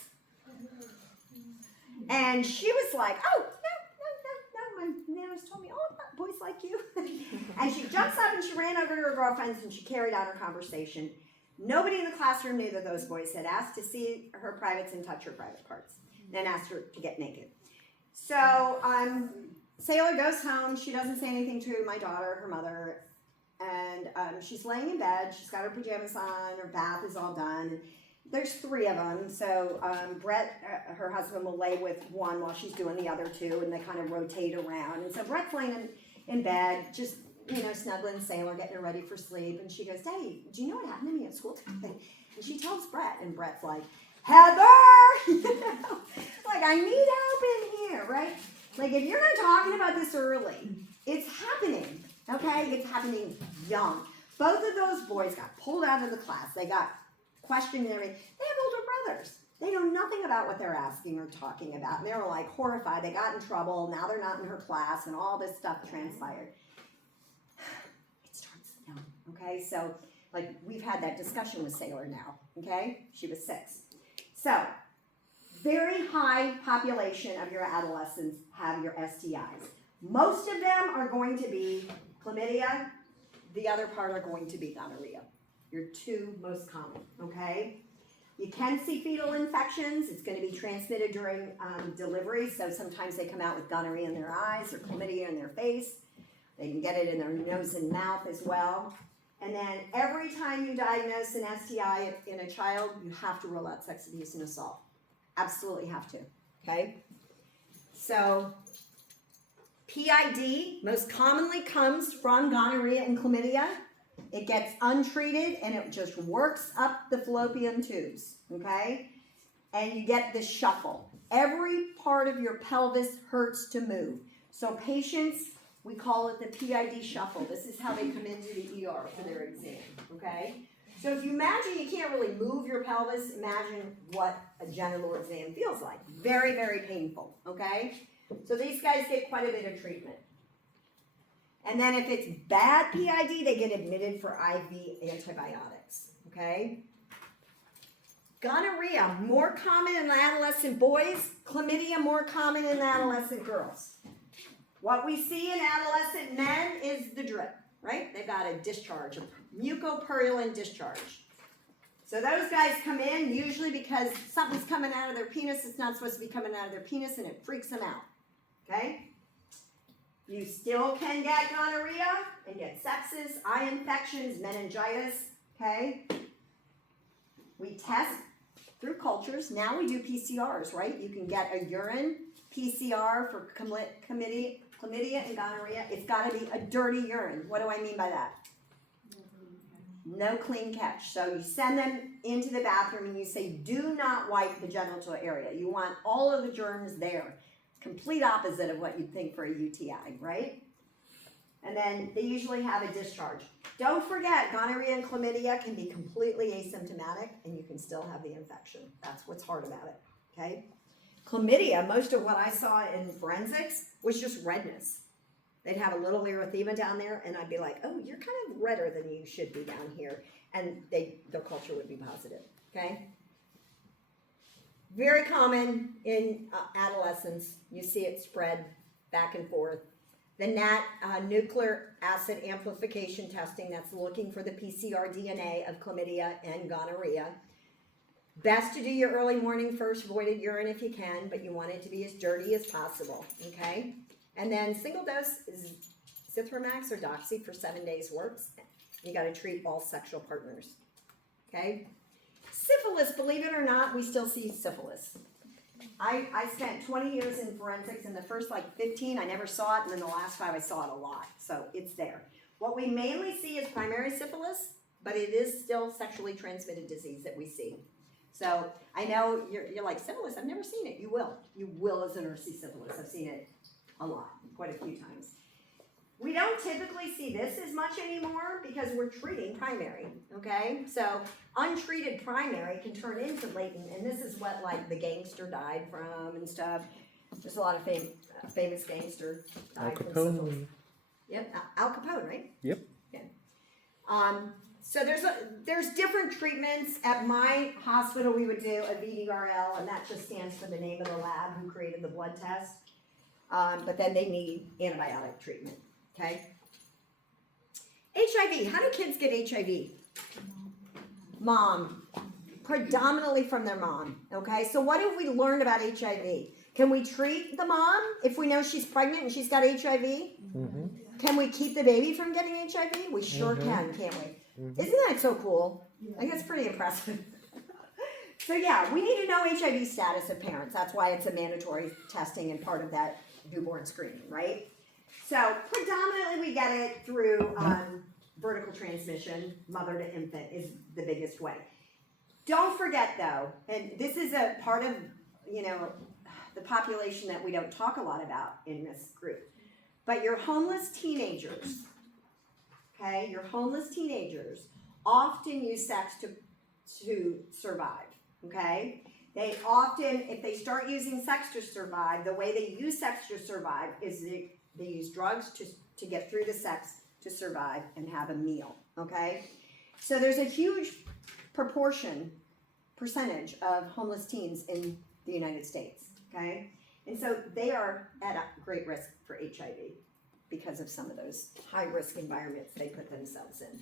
And she was like, oh, no, my nana's told me, oh, boys like you. And she jumps up and she ran over to her girlfriends and she carried on her conversation. Nobody in the classroom knew that those boys had asked to see her privates and touch her private parts, then asked her to get naked. So Sailor goes home. She doesn't say anything to my daughter, her mother, and she's laying in bed. She's got her pajamas on. Her bath is all done. There's 3 of them. So Brett, her husband, will lay with one while she's doing the other 2, and they kind of rotate around. And so Brett's laying in bed, just snuggling Sailor, getting her ready for sleep. And she goes, Daddy, do you know what happened to me at school today? And she tells Brett, and Brett's like, Heather! Like, I need help in here, right? Like, if you're not talking about this early, it's happening, okay? It's happening young. Both of those boys got pulled out of the class. They got questioned and everything. They have older brothers. They know nothing about what they're asking or talking about. And they were, like, horrified. They got in trouble. Now they're not in her class, and all this stuff transpired. Okay, so like we've had that discussion with Sailor now, okay? She was 6. So, very high population of your adolescents have your STIs. Most of them are going to be chlamydia. The other part are going to be gonorrhea. Your 2 most common, okay? You can see fetal infections. It's going to be transmitted during delivery, so sometimes they come out with gonorrhea in their eyes or chlamydia in their face. They can get it in their nose and mouth as well. And then every time you diagnose an STI in a child, you have to rule out sex abuse and assault. Absolutely have to, okay? So, PID most commonly comes from gonorrhea and chlamydia. It gets untreated and it just works up the fallopian tubes, okay? And you get this shuffle. Every part of your pelvis hurts to move. So patients, we call it the PID shuffle. This is how they come into the ER for their exam, okay? So if you imagine you can't really move your pelvis, imagine what a genital exam feels like. Very, very painful, okay? So these guys get quite a bit of treatment. And then if it's bad PID, they get admitted for IV antibiotics, okay? Gonorrhea, more common in adolescent boys. Chlamydia, more common in adolescent girls. What we see in adolescent men is the drip, right? They've got a discharge, a mucopurulent discharge. So those guys come in usually because something's coming out of their penis. It's not supposed to be coming out of their penis, and it freaks them out, okay? You still can get gonorrhea and get sepsis, eye infections, meningitis, okay? We test through cultures. Now we do PCRs, right? You can get a urine PCR for chlamydia and gonorrhea. It's got to be a dirty urine. What do I mean by that? No clean catch. So you send them into the bathroom and you say, do not wipe the genital area. You want all of the germs there. Complete opposite of what you'd think for a UTI, right? And then they usually have a discharge. Don't forget, gonorrhea and chlamydia can be completely asymptomatic and you can still have the infection. That's what's hard about it, okay? Chlamydia, most of what I saw in forensics was just redness. They'd have a little erythema down there and I'd be like, oh, you're kind of redder than you should be down here. And their culture would be positive, okay? Very common in adolescents. You see it spread back and forth. The NAT, nuclear acid amplification testing, that's looking for the PCR DNA of chlamydia and gonorrhea. Best to do your early morning first voided urine if you can, but you want it to be as dirty as possible, okay? And then single dose is Zithromax or Doxy for 7 days works. You got to treat all sexual partners, okay? Syphilis, believe it or not, we still see syphilis. I spent 20 years in forensics, and the first 15, I never saw it, and then the last 5, I saw it a lot. So it's there. What we mainly see is primary syphilis, but it is still sexually transmitted disease that we see. So I know you're like, syphilis, I've never seen it. You will. You will as a nurse see syphilis. I've seen it a lot, quite a few times. We don't typically see this as much anymore because we're treating primary, okay? So untreated primary can turn into latent, and this is what the gangster died from and stuff. There's a lot of famous gangster Al died from syphilis. Capone. Yep, Al Capone, right? Yep. Yeah. So there's different treatments. At my hospital, we would do a VDRL, and that just stands for the name of the lab who created the blood test. But then they need antibiotic treatment. Okay. HIV. How do kids get HIV? Mom. Predominantly from their mom. Okay. So what have we learned about HIV? Can we treat the mom if we know she's pregnant and she's got HIV? Mm-hmm. Can we keep the baby from getting HIV? We sure can, can't we? Mm-hmm. Isn't that so cool? I think it's pretty impressive. So yeah, we need to know HIV status of parents. That's why it's a mandatory testing and part of that newborn screening, right? So predominantly we get it through vertical transmission, mother to infant is the biggest way. Don't forget though, and this is a part of, the population that we don't talk a lot about in this group, but your homeless teenagers, okay, your homeless teenagers often use sex to survive, okay? They often, if they start using sex to survive, the way they use sex to survive is they use drugs to get through the sex to survive and have a meal, okay? So there's a huge percentage of homeless teens in the United States, okay? And so they are at a great risk for HIV because of some of those high-risk environments they put themselves in.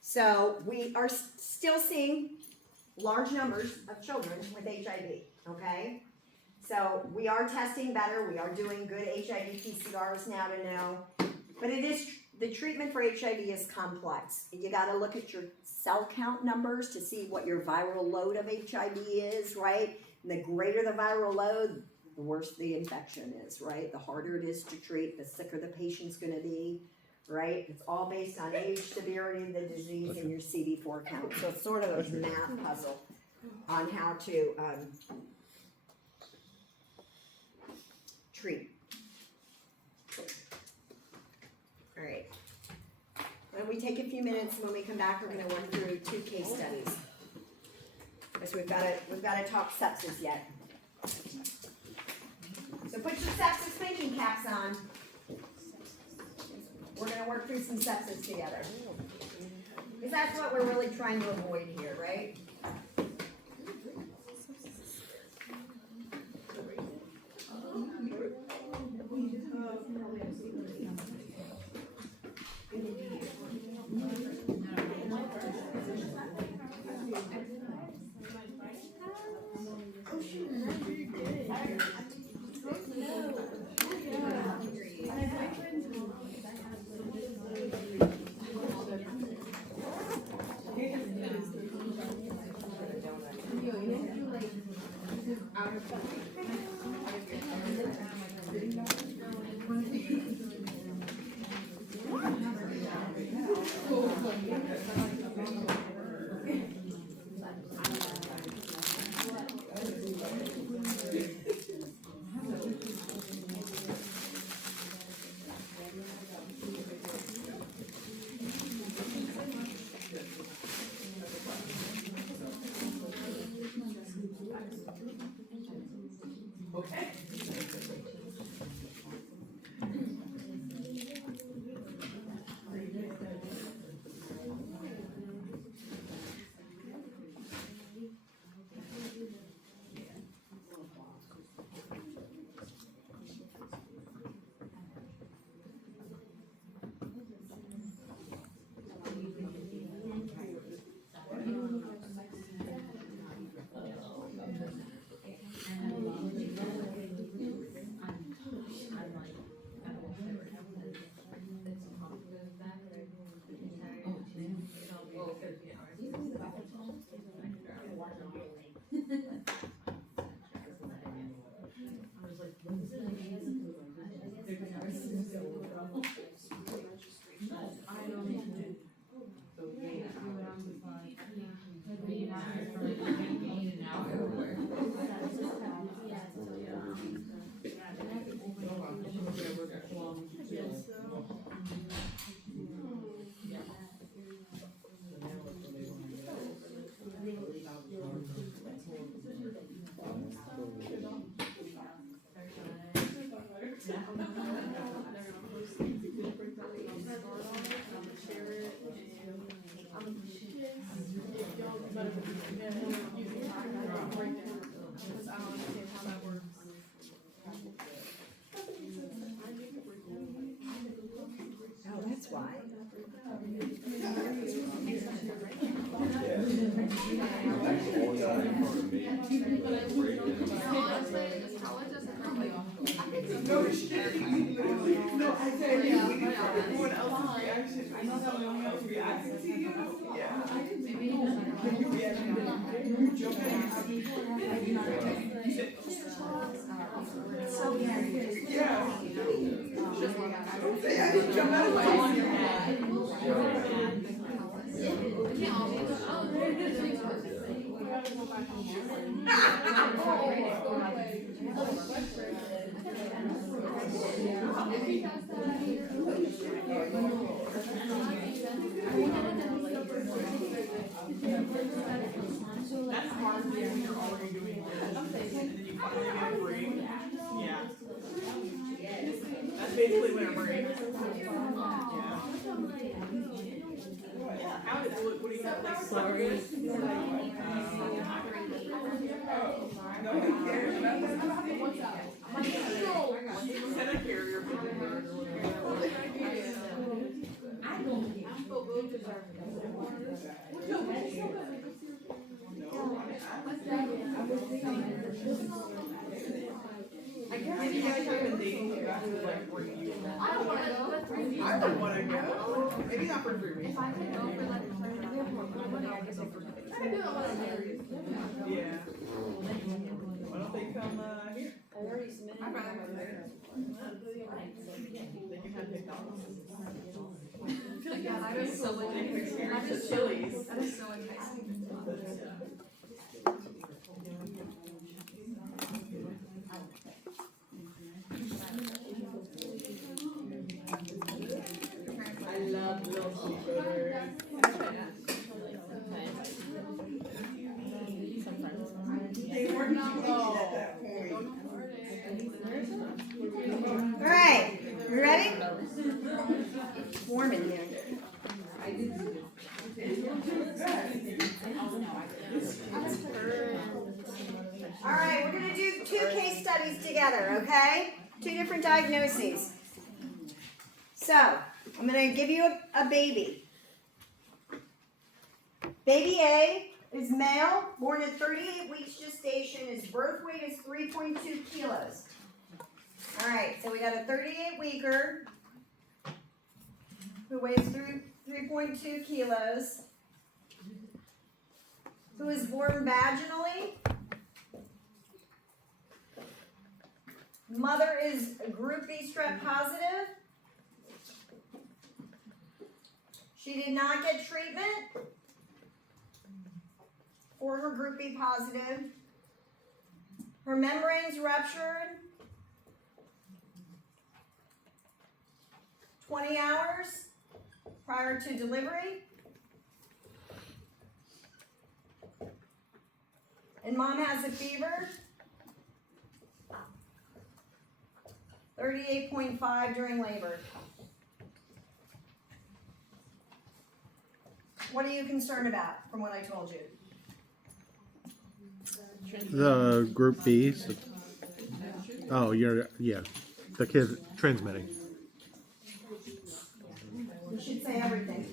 So we are still seeing large numbers of children with HIV, okay? So we are testing better. We are doing good HIV PCRs now to know. But the treatment for HIV is complex. You got to look at your cell count numbers to see what your viral load of HIV is, right? And the greater the viral load, the worse the infection is, right? The harder it is to treat, the sicker the patient's going to be, right? It's all based on age, severity of the disease, and your CD4 count. So it's sort of a math puzzle on how to treat. All right. What we take a few minutes, when we come back, we're gonna work through 2 case studies. Because we've gotta talk sepsis yet. So put your sepsis thinking caps on. We're gonna work through some sepsis together. Because that's what we're really trying to avoid here, right? Oh, that's why. No, she didn't. No, I said, yeah, we need everyone else's reaction. I know that no one else reacted to you. Yeah. When you reacted, you jumped in. Yeah. Don't say I didn't jump out of my That's hard when you're already doing this, and then you finally get a break. Yeah. That's basically what a break. Yeah. How did what do you have? Like sorry. No one cares about that. What's up? Send a carrier. I don't care. I guess maybe every time in dating you guys would like bring you. I don't wanna go. I don't wanna go. Maybe not for 3 weeks. If I could go for like a friend, I would want money, I guess I could. I do it when I'm married. Yeah. Why don't they come here? I already submitted. I'd rather go there. They can have McDonald's. Yeah, I was so like, I just Chili's. I was so enticing. I love little people. warm in here. All right, we're gonna do 2 case studies together, okay? 2 different diagnoses. So, I'm gonna give you a baby. Baby A is male, born at 38 weeks gestation. His birth weight is 3.2 kilos. All right, so we got a 38 weeker who weighs 3.2 kilos, who was born vaginally. Mother is group B strep positive. She did not get treatment for her group B positive. Her membranes ruptured 20 hours prior to delivery. And mom has a fever, 38.5 during labor. What are you concerned about from what I told you? The group B's. Oh, the kid transmitting. You should say everything.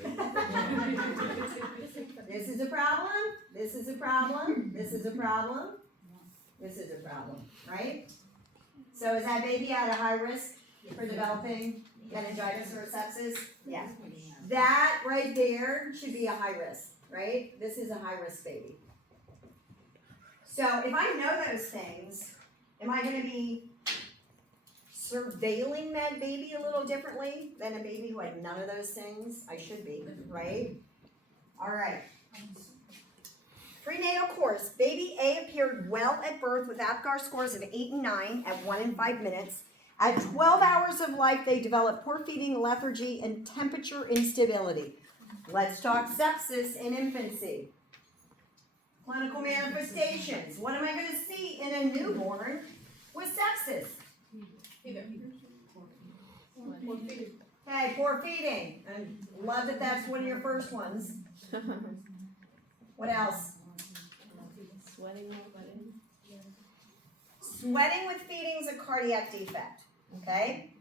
This is a problem, this is a problem, this is a problem, this is a problem, right? So is that baby at a high risk for developing meningitis or sepsis? Yeah. That right there should be a high risk, right? This is a high risk baby. So if I know those things, am I going to be surveilling that baby a little differently than a baby who had none of those things? I should be, right? All right. Prenatal course. Baby A appeared well at birth with APGAR scores of 8 and 9 at 1 and 5 minutes. At 12 hours of life, they developed poor feeding, lethargy, and temperature instability. Let's talk sepsis in infancy. Clinical manifestations. What am I going to see in a newborn with sepsis? Okay, poor feeding. And love that that's one of your first ones. What else? Sweating with feeding is a cardiac defect. Okay?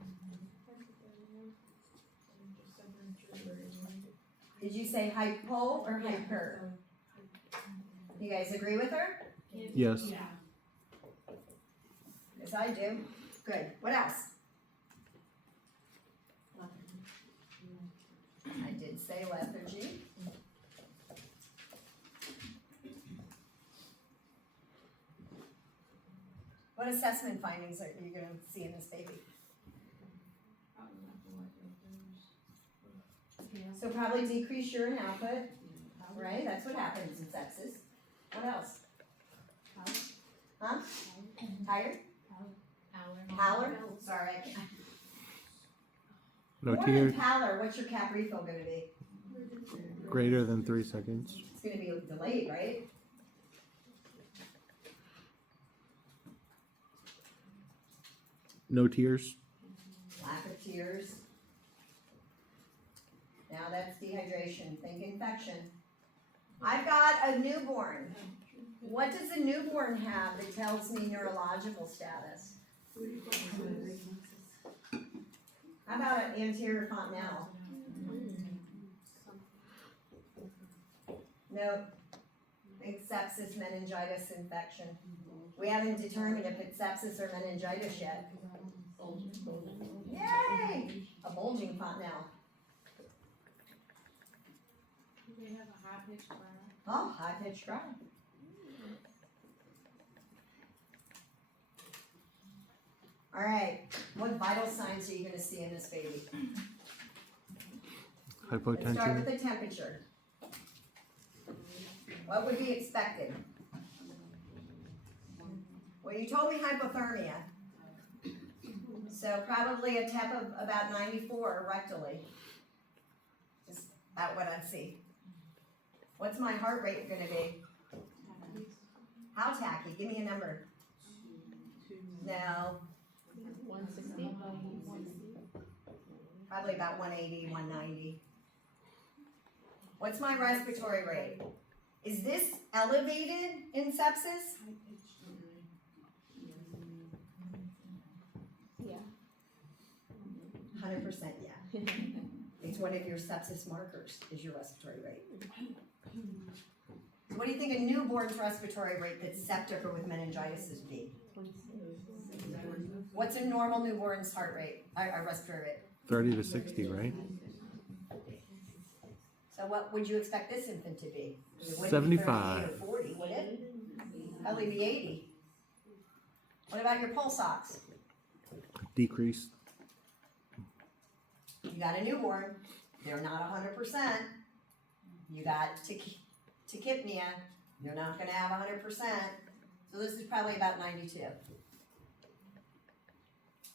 Did you say hypo or hyper? You guys agree with her? Yes. Yes, I do. Good. What else? I did say lethargy. What assessment findings are you going to see in this baby? So probably decrease urine output, right? That's what happens in sepsis. What else? Huh? Tired? Pallor? Sorry. No More tears. than pallor, what's your cap refill going to be? Greater than 3 seconds. It's going to be delayed, right? No tears. Lack of tears. Now that's dehydration. Think infection. I've got a newborn. What does a newborn have that tells me neurological status? How about an anterior fontanelle? Nope. Think sepsis, meningitis, infection. We haven't determined if it's sepsis or meningitis yet. Yay! A bulging fontanelle. They have a high-pitched cry. Oh, high-pitched cry. All right, what vital signs are you going to see in this baby? Let's start with Hypotension. the temperature. What would be expected? Well, you told me hypothermia. So probably a temp of about 94 rectally. Just about what I'd see. What's my heart rate going to be? How tacky? Give me a number. No. 160. Probably about 180, 190. What's my respiratory rate? Is this elevated in sepsis? Yeah. 100% yeah. It's one of your sepsis markers, is your respiratory rate. So what do you think a newborn's respiratory rate that's septic or with meningitis would be? What's a normal newborn's heart rate, or respiratory rate? 30 to 60, right? So what would you expect this infant to be? It wouldn't be 75. 38 or 40, would it? Probably be 80. What about your pulse ox? Decrease. You got a newborn, they're not 100%. You got tachypnea, you're not gonna have 100%. So this is probably about 92.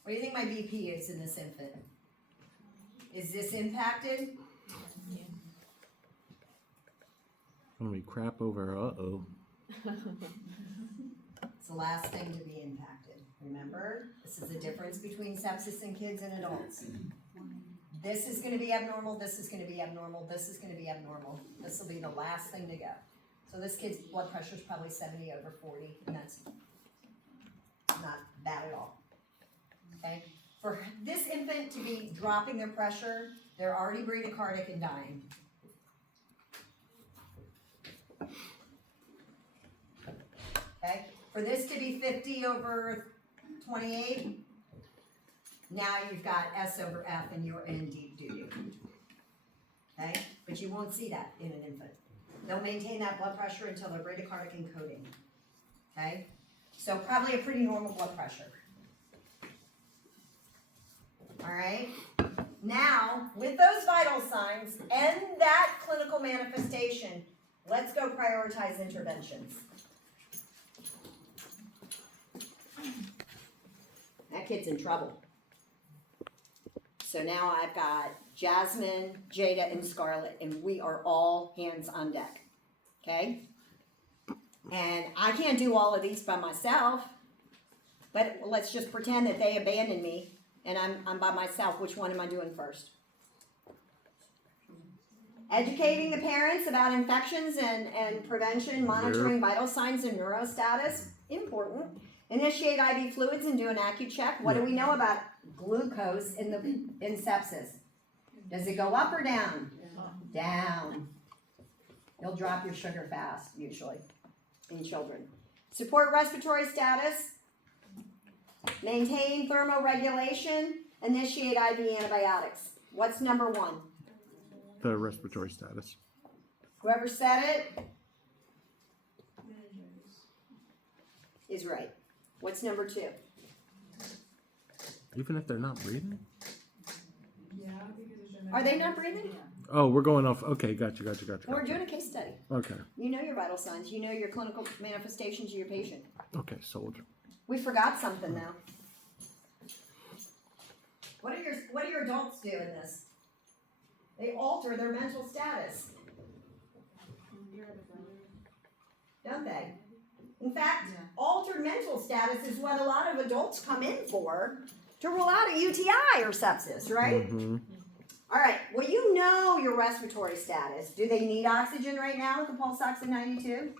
What do you think my BP is in this infant? Is this impacted? When we crap over, uh-oh. It's the last thing to be impacted. Remember, this is the difference between sepsis in kids and adults. This is going to be abnormal, this is going to be abnormal, this is going to be abnormal. This will be the last thing to go. So this kid's blood pressure is probably 70 over 40, and that's not bad at all. Okay? For this infant to be dropping their pressure, they're already bradycardic and dying. Okay? For this to be 50 over 28, now you've got S over F and you're in deep doo-doo. Okay? But you won't see that in an infant. They'll maintain that blood pressure until they're bradycardic and coding. Okay? So probably a pretty normal blood pressure. Alright? Now, with those vital signs and that clinical manifestation, let's go prioritize interventions. That kid's in trouble. So now I've got Jasmine, Jada, and Scarlett, and we are all hands on deck. Okay? And I can't do all of these by myself, but let's just pretend that they abandoned me and I'm by myself. Which one am I doing first? Educating the parents about infections and prevention, monitoring vital signs and neurostatus, important. Initiate IV fluids and do an AccuCheck. What do we know about glucose in sepsis? Does it go up or down? Down. You'll drop your sugar fast, usually, in children. Support respiratory status. Maintain thermoregulation. Initiate IV antibiotics. What's number one? The respiratory status. Whoever said it is right. What's number two? Even if they're not breathing? Yeah, because Are they not breathing? Oh, we're going off. Okay, gotcha. We're doing a case study. Okay. You know your vital signs. You know your clinical manifestations of your patient. Okay, sold. We forgot something now. What do your adults do in this? They alter their mental status. Don't they? In fact, altered mental status is what a lot of adults come in for to rule out a UTI or sepsis, right? Mm-hmm. All right, well, you know your respiratory status. Do they need oxygen right now with the pulse ox at 92?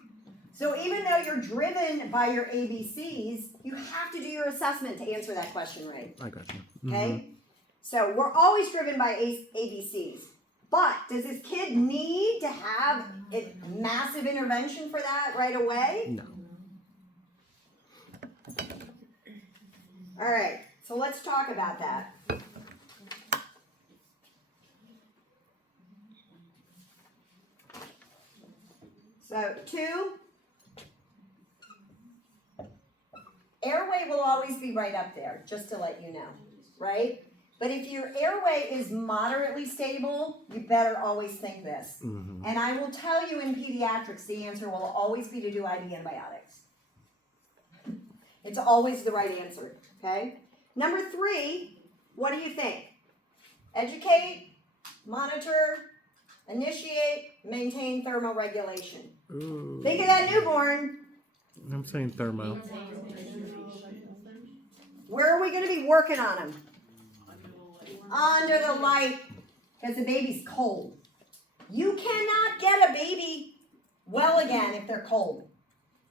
So even though you're driven by your ABCs, you have to do your assessment to answer that question right. I got you. Okay? So we're always driven by ABCs. But does this kid need to have a massive intervention for that right away? No. All right, so let's talk about that. So 2, airway will always be right up there, just to let you know, right? But if your airway is moderately stable, you better always think this. Mm-hmm. And I will tell you in pediatrics, the answer will always be to do IV antibiotics. It's always the right answer, okay? Number 3, what do you think? Educate, monitor, initiate, maintain thermoregulation. Ooh. Think of that newborn. I'm saying thermo. Where are we going to be working on them? Under the light, because the baby's cold. You cannot get a baby well again if they're cold.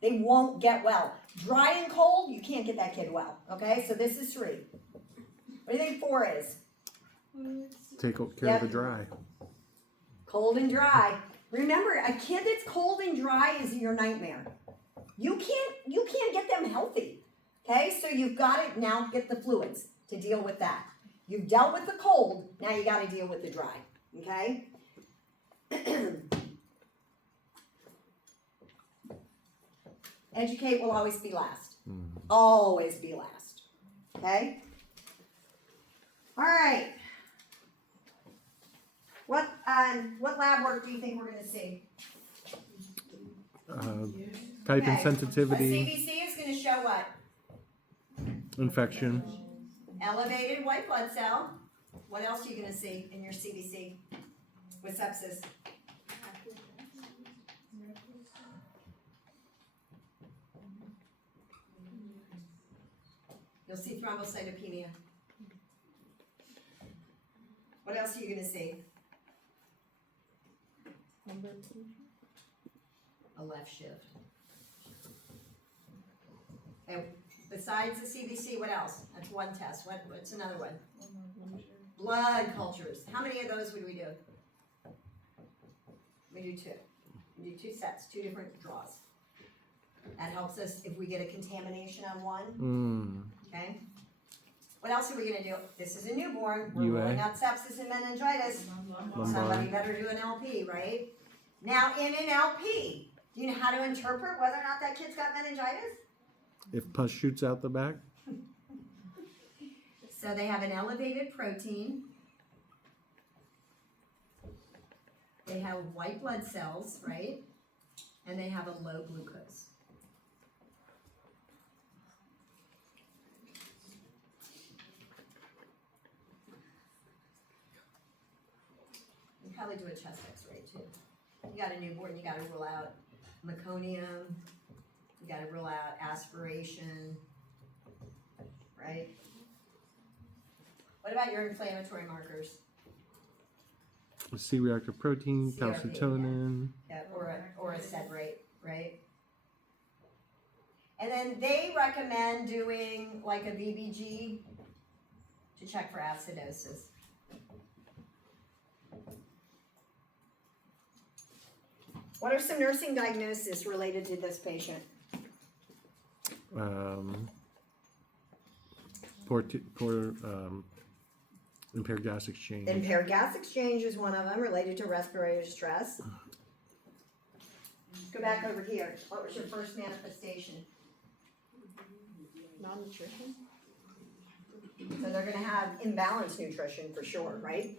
They won't get well. Dry and cold, you can't get that kid well. Okay, so this is 3. What do you think 4 is? Take care Yep. of the dry. Cold and dry. Remember, a kid that's cold and dry is your nightmare. You can't get them healthy. Okay, so you've got to now get the fluids to deal with that. You've dealt with the cold, now you got to deal with the dry. Okay? Educate will always be last. Always be last. Okay? All right. What lab work do you think we're going to see? Type and Okay. sensitivity, A CBC is going to show what? infection, Elevated white blood cell. What else are you going to see in your CBC with sepsis? You'll see thrombocytopenia. What else are you going to see? A left shift. And besides the CBC, what else? That's one test. What's another one? Blood cultures. How many of those would we do? We do 2. We do 2 sets, 2 different draws. That helps us if we get a contamination on one. Okay? What else are we going to do? This is a newborn. We're UA. ruling out sepsis and meningitis. Somebody better do an LP, right? Now, in an LP, do you know how to interpret whether or not that kid's got meningitis? if pus shoots out the back. So they have an elevated protein. They have white blood cells, right? And they have a low glucose. You probably do a chest x-ray too. You got a newborn, you gotta rule out meconium, you gotta rule out aspiration, right? What about your inflammatory markers? C-reactive protein, CRP, calcitonin. Yeah, or a sed rate, right? And then they recommend doing like a VBG to check for acidosis. What are some nursing diagnoses related to this patient? Impaired gas exchange. Impaired gas exchange is one of them, related to respiratory distress. Go back over here. What was your first manifestation? Non-nutrition? So they're gonna have imbalanced nutrition for sure, right?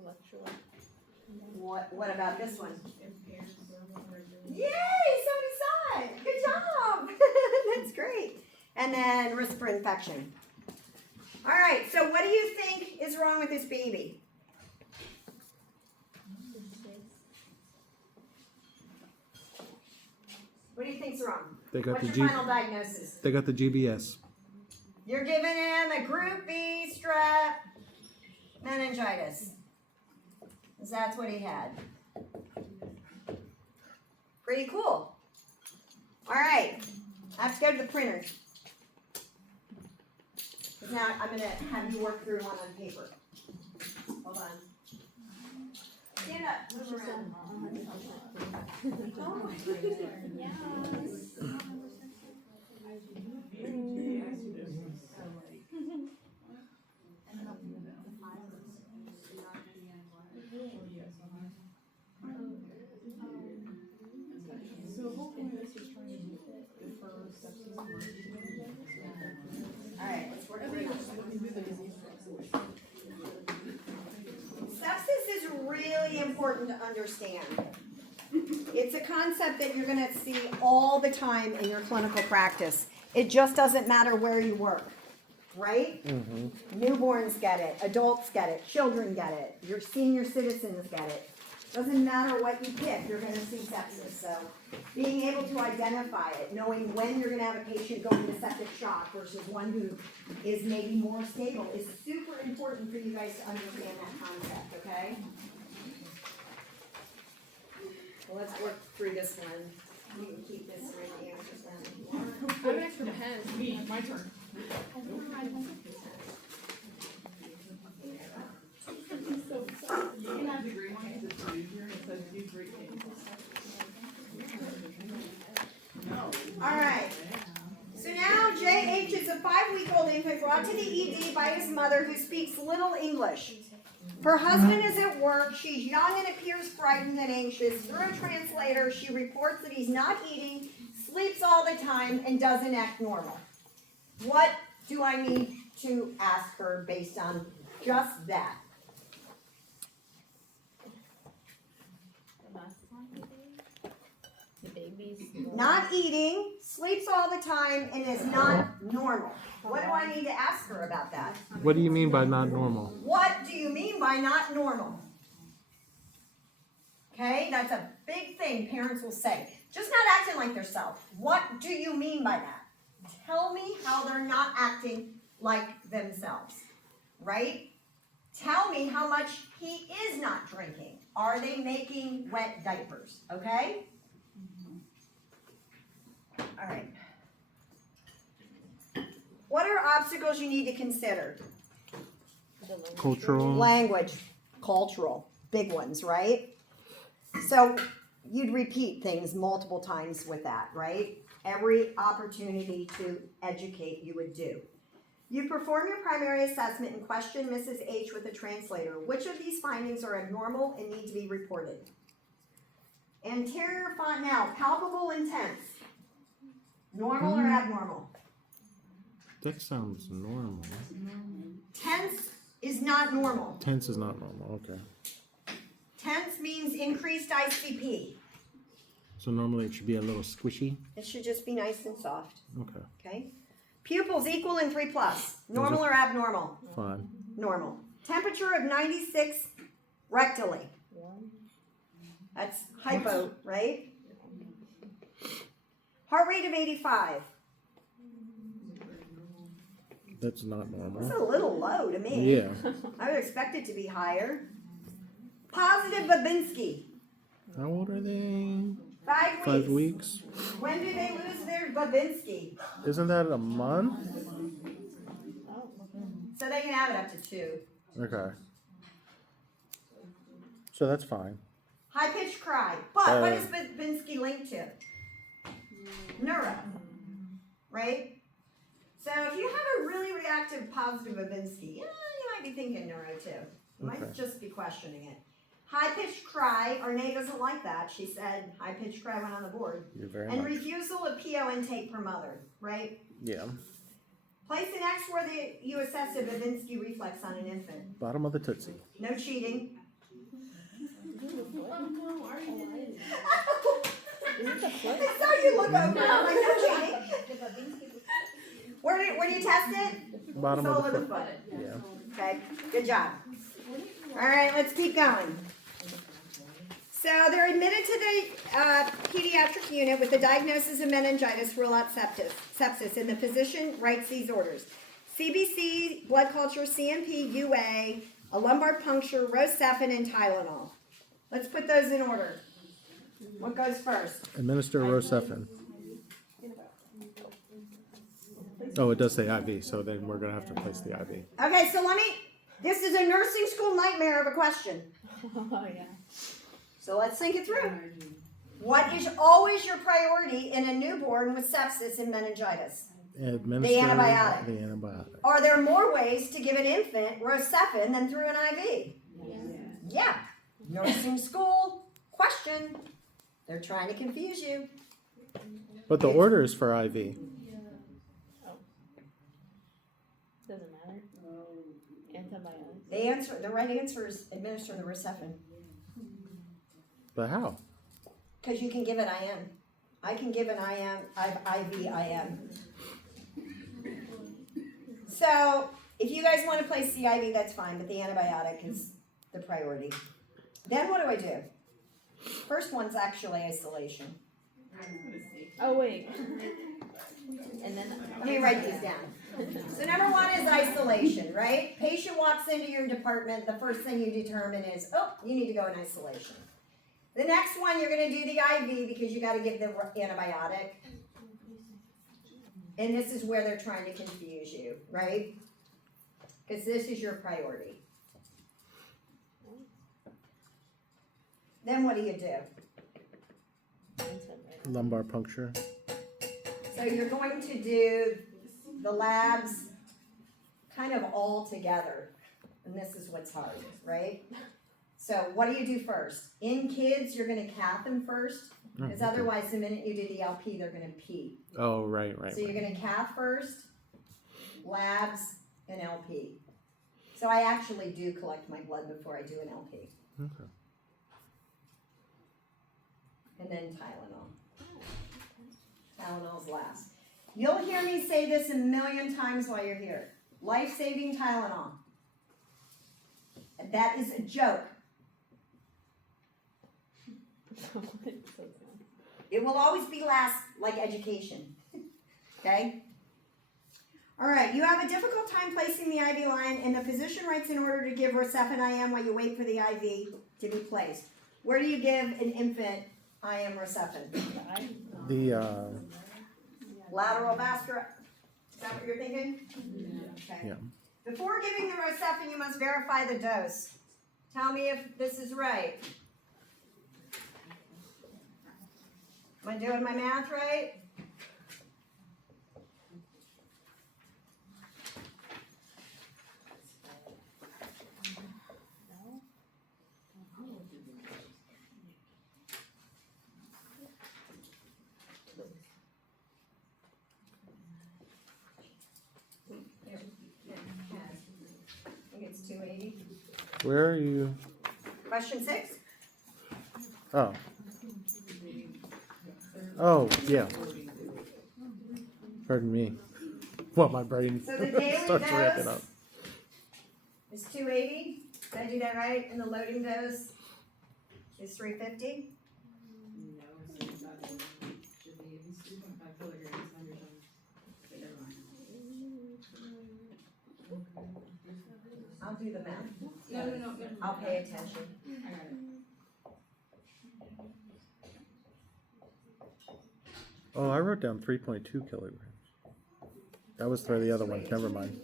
Electrolyte. What about this one? Yay, so decide. Good job. That's great. And then risk for infection. All right, so what do you think is wrong with this baby? What do you think's wrong? They got What's the your final diagnosis? They got the GBS. You're giving him a group B strep meningitis. 'Cause that's what he had. Pretty cool. All right, I have to go to the printer. 'Cause now I'm gonna have you work through one on paper. Hold on. Stand up, move around. Oh my goodness. All right, let's work through this. Sepsis is really important to understand. It's a concept that you're going to see all the time in your clinical practice. It just doesn't matter where you work, right? Newborns get it, adults get it, children get it, your senior citizens get it. Doesn't matter what you pick, you're gonna see sepsis. So being able to identify it, knowing when you're gonna have a patient going into septic shock versus one who is maybe more stable is super important for you guys to understand that concept, okay? Well, let's work through this one. You can keep this right the answers down if you want. I have an extra pen. Me, my turn. You can have the green one because it's easier and it says do great things. Alright, so now JH is a 5-week-old infant brought to the ED by his mother who speaks little English. Her husband is at work, she's young and appears frightened and anxious. Through a translator, she reports that he's not eating, sleeps all the time, and doesn't act normal. What do I need to ask her based on just that? The baby's Not eating, sleeps all the time, and is not normal. What do I need to ask her about that? What do you mean by not normal? What do you mean by not normal? Okay, that's a big thing parents will say. Just not acting like themselves. What do you mean by that? Tell me how they're not acting like themselves, right? Tell me how much he is not drinking. Are they making wet diapers, okay? All right. What are obstacles you need to consider? Cultural. Language, cultural, big ones, right? So you'd repeat things multiple times with that, right? Every opportunity to educate you would do. You perform your primary assessment and question Mrs. H with a translator. Which of these findings are abnormal and need to be reported? Anterior fontanelle, palpable intense. Normal or abnormal? That sounds normal. Tense is not normal. Tense is not normal. Okay. Tense means increased ICP. So normally it should be a little squishy. It should just be nice and soft, Okay. okay? Pupils equal and 3+. Normal or abnormal? Fine. Normal. Temperature of 96 rectally. That's hypo, right? Heart rate of 85. That's not That's normal. a little low to me. Yeah. I would expect it to be higher. Positive Babinski. How old are they? 5 weeks. 5 weeks. When do they lose their Babinski? Isn't that a month? So they can have it up to 2. Okay. So that's fine. High pitched cry. But what is Babinski linked to? Neuro. Right? So if you have a really reactive positive Babinski, you might be thinking neuro too. You might Okay. just be questioning it. High pitched cry, Arne doesn't like that. She said high pitched cry went on the board. You're very And much. refusal of PO intake per mother, right? Yeah. Place an X where you assess a Babinski reflex on an infant. Bottom of the Tootsie. No cheating. Oh no, I already did it. Is it the foot? I saw you look over. I'm like, no cheating. Where do you test it? Bottom Sole of the foot. foot. Yeah. Okay, good job. All right, let's keep going. So they're admitted to the pediatric unit with the diagnosis of meningitis, rule out sepsis, and the physician writes these orders. CBC, blood culture, CMP, UA, a lumbar puncture, Rocephin, and Tylenol. Let's put those in order. What goes first? Administer Rocephin. Oh, it does say IV, so then we're going to have to place the IV. Okay, so this is a nursing school nightmare of a question. Oh, yeah. So let's think it through. What is always your priority in a newborn with sepsis and meningitis? Administer The antibiotic. The antibiotic. Are there more ways to give an infant Rocephin than through an IV? Yeah. Nursing school question. They're trying to confuse you. But the order is for IV. Doesn't matter. Antibiotics. The right answer is administer the Rocephin. But how? Because you can give it IM. I can give an IV IM. So if you guys want to place the IV, that's fine, but the antibiotic is the priority. Then what do I do? First one's actually isolation. Oh wait. And then. Let me write these down. So number one is isolation, right? Patient walks into your department, the first thing you determine is, oh, you need to go in isolation. The next one, you're gonna do the IV because you gotta give the antibiotic. And this is where they're trying to confuse you, right? Because this is your priority. Then what do? Lumbar puncture. So you're going to do the labs kind of all together. And this is what's hard, right? So what do you do first? In kids, you're gonna cath them first, because okay. otherwise the minute you do the LP, they're gonna pee. Oh, right. So you're gonna cath first, labs, and LP. So I actually do collect my blood before I do an LP. Okay. And then Tylenol. Tylenol's last. You'll hear me say this a million times while you're here. Life-saving Tylenol. And that is a joke. It will always be last, like education. Okay? All right, you have a difficult time placing the IV line, and the physician writes an order to give Rocephin IM while you wait for the IV to be placed. Where do you give an infant IM Rocephin? The Lateral vascular. Is that what you're thinking? Okay. Yeah. Before giving the Rocephin, you must verify the dose. Tell me if this is right. Am I doing my math right? I think it's 280. Where are you? Question 6. Oh. Oh, yeah. Pardon me. Well, my brain So the daily starts ramping up. dose is 280. Did I do that right? And the loading dose is 350. No, it's not. Should be 2.5 kilograms on your tongue. But never mind. I'll do the math. No. I'll pay attention. I got it. Oh, I wrote down 3.2 kilograms. That was for the other one. Never mind.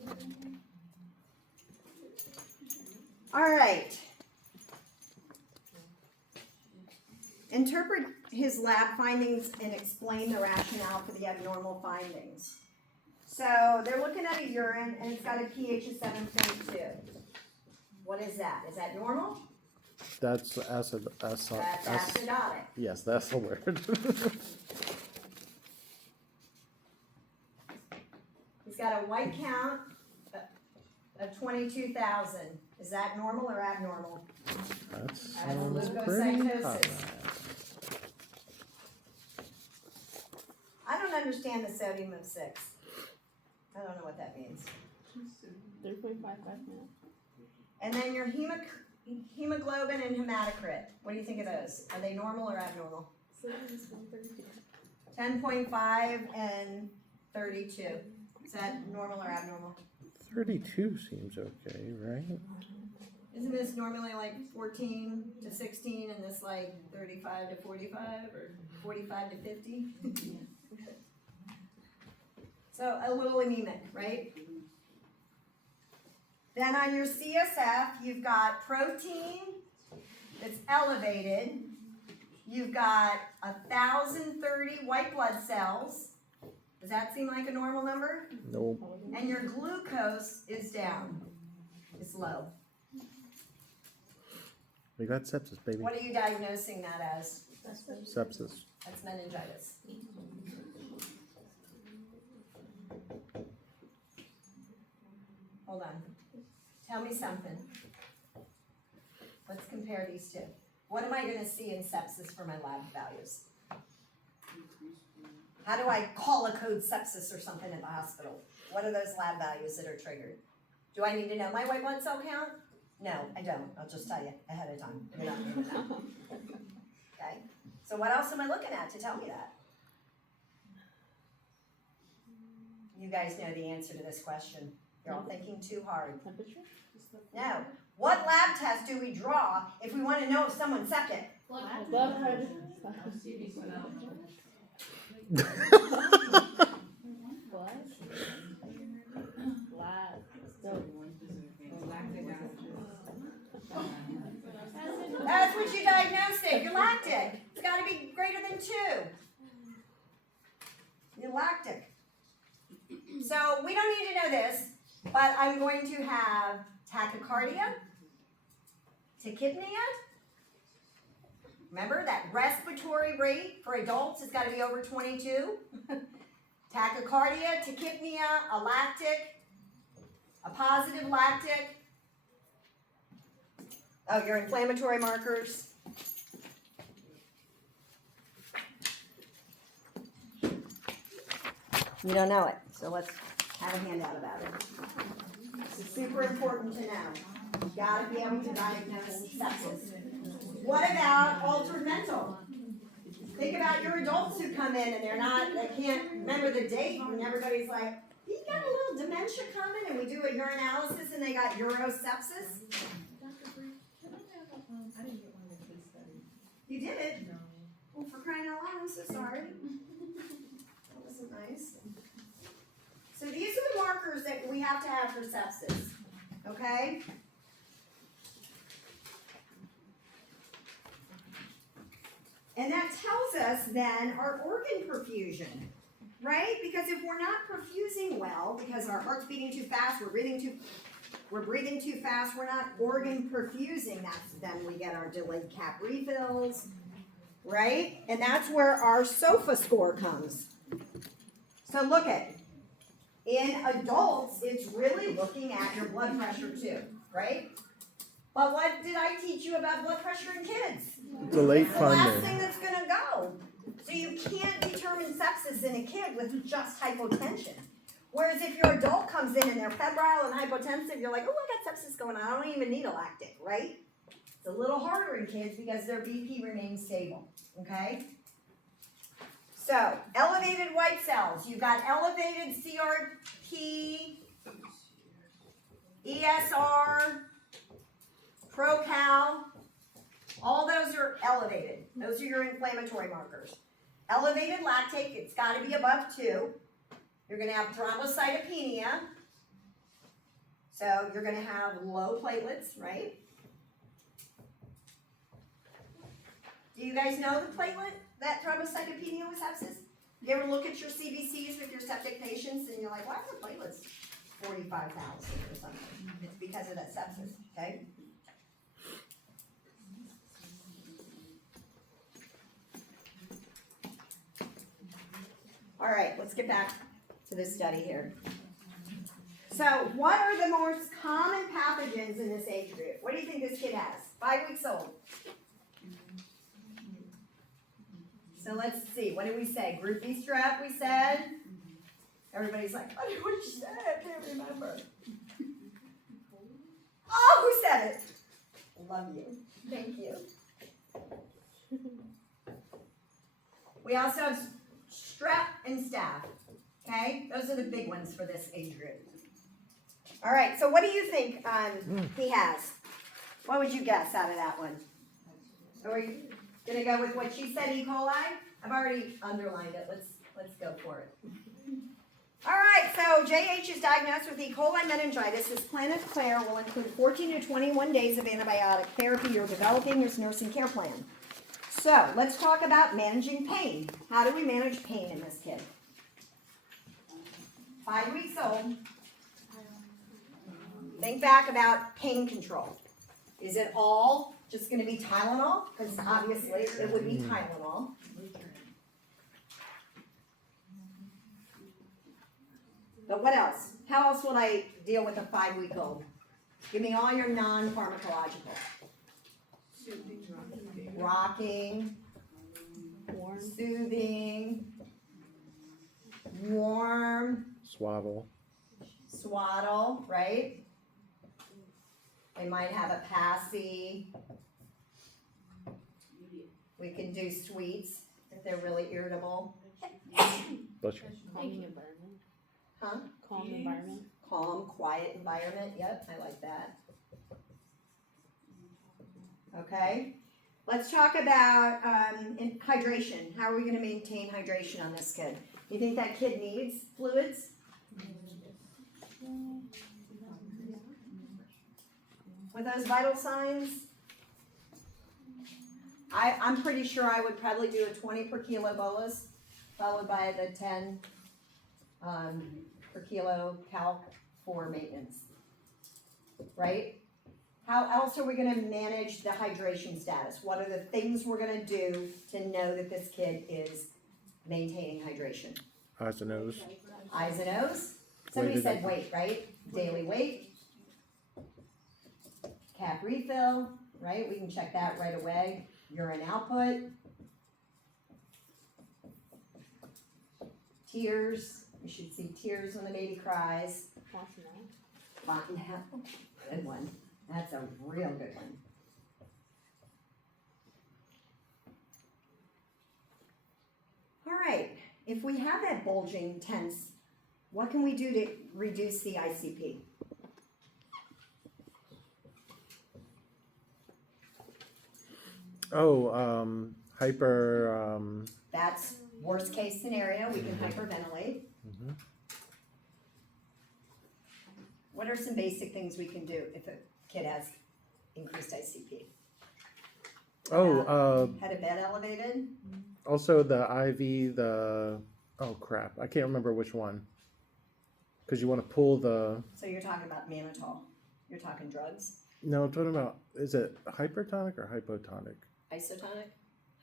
All right. Interpret his lab findings and explain the rationale for the abnormal findings. So they're looking at a urine and it's got a pH of 7.2. What is that? Is that normal? That's acid. That's acidotic. Yes, that's the word. He's got a white count of 22,000. Is that normal or abnormal? That sounds pretty Leukocytosis. hot. I don't understand the sodium of 6. I don't know what that means. 3.55 now. And then your hemoglobin and hematocrit. What do you think of those? Are they normal or abnormal? 10.5 and 32. Is that normal or abnormal? 32 seems okay, right? Isn't this normally like 14 to 16 and this like 35 to 45 or 45 to 50? So a little anemic, right? Then on your CSF, you've got protein that's elevated. You've got 1,030 white blood cells. Does that seem like a normal number? Nope. And your glucose is down. It's low. We got sepsis, baby. What are you diagnosing that as? Sepsis. That's meningitis. Hold on. Tell me something. Let's compare these two. What am I going to see in sepsis for my lab values? How do I call a code sepsis or something at the hospital? What are those lab values that are triggered? Do I need to know my white blood cell count? No, I don't. I'll just tell you ahead of time. You're not going to know. okay? So what else am I looking at to tell me that? You guys know the answer to this question. You're all thinking too hard. Temperature? No. What lab test do we draw if we want to know if someone's septic? Blood pressure. What? Lab. So, That's what you diagnosed it. You're lactic. It's got to be greater than 2. You're lactic. So we don't need to know this, but I'm going to have tachycardia, tachypnea. Remember that respiratory rate for adults has got to be over 22. Tachycardia, tachypnea, a lactic, a positive lactic. Oh, your inflammatory markers. You don't know it, so let's have a handout about it. It's super important to know. You've got to be able to diagnose sepsis. What about altered mental? Think about your adults who come in and they can't remember the date, and everybody's like, you got a little dementia coming, and we do a urinalysis and they got urosepsis. I didn't get one of the case studies. You did it? No. Well, for crying out loud, I'm so sorry. That wasn't nice. So these are the markers that we have to have for sepsis, okay? And that tells us then our organ perfusion, right? Because if we're not perfusing well, because our heart's beating too fast, we're breathing too fast, we're not organ perfusing, that's then we get our delayed cap refills, right? And that's where our SOFA score comes. So look at, in adults, it's really looking at your blood pressure too, right? But what did I teach you about blood pressure in kids? It's a late It's the last finding. thing that's gonna go. So you can't determine sepsis in a kid with just hypotension. Whereas if your adult comes in and they're febrile and hypotensive, you're like, oh, I got sepsis going on. I don't even need a lactic, right? It's a little harder in kids because their BP remains stable, okay? So, elevated white cells. You've got elevated CRP, ESR, ProCal. All those are elevated. Those are your inflammatory markers. Elevated lactate, it's got to be above 2. You're going to have thrombocytopenia. So you're going to have low platelets, right? Do you guys know the platelet, that thrombocytopenia with sepsis? You ever look at your CBCs with your septic patients and you're like, why are the platelets 45,000 or something? It's because of that sepsis, okay? All right, let's get back to this study here. So, what are the most common pathogens in this age group? What do you think this kid has? 5 weeks old. So let's see, what did we say? Group B strep, we said. Everybody's like, I don't know what you said, I can't remember. Oh, who said it? Love you. Thank you. We also have strep and staph. Okay? Those are the big ones for this age group. All right, so what do you think he has? What would you guess out of that one? Are we gonna go with what she said, E. coli? I've already underlined it. Let's go for it. All right, so JH is diagnosed with E. coli meningitis. His plan of care will include 14 to 21 days of antibiotic therapy. You're developing your nursing care plan. So let's talk about managing pain. How do we manage pain in this kid? 5 weeks old. Think back about pain control. Is it all just going to be Tylenol? Because obviously it would be Tylenol. But what else? How else would I deal with a 5-week-old? Give me all your non-pharmacological. Rocking, warm. soothing, warm, Swaddle. swaddle, right? They might have a passy. We can do sweets if they're really irritable. Bless you. Calming environment. Huh? Calm environment. Calm, quiet environment. Yep, I like that. Okay. Let's talk about hydration. How are we going to maintain hydration on this kid? You think that kid needs fluids? With those vital signs? I'm pretty sure I would probably do a 20 per kilo bolus, followed by the 10 per kilo calc for maintenance. Right? How else are we going to manage the hydration status? What are the things we're going to do to know that this kid is maintaining hydration? Eyes and nose. Eyes and O's. Somebody Weighted said up. weight, right? Daily weight. Cap refill, right? We can check that right away. Urine output. Tears. You should see tears when the baby cries. Washing out. Fine. Good one. That's a real good one. All right. If we have that bulging tense, what can we do to reduce the ICP? Oh, hyper. That's worst case scenario. We can hyperventilate. Mhm. What are some basic things we can do if a kid has increased ICP? Head of bed elevated? Also the IV, oh crap, I can't remember which one. Because you want to pull the, So you're talking about mannitol. You're talking drugs. no, I'm talking about, is it hypertonic or hypotonic? Isotonic?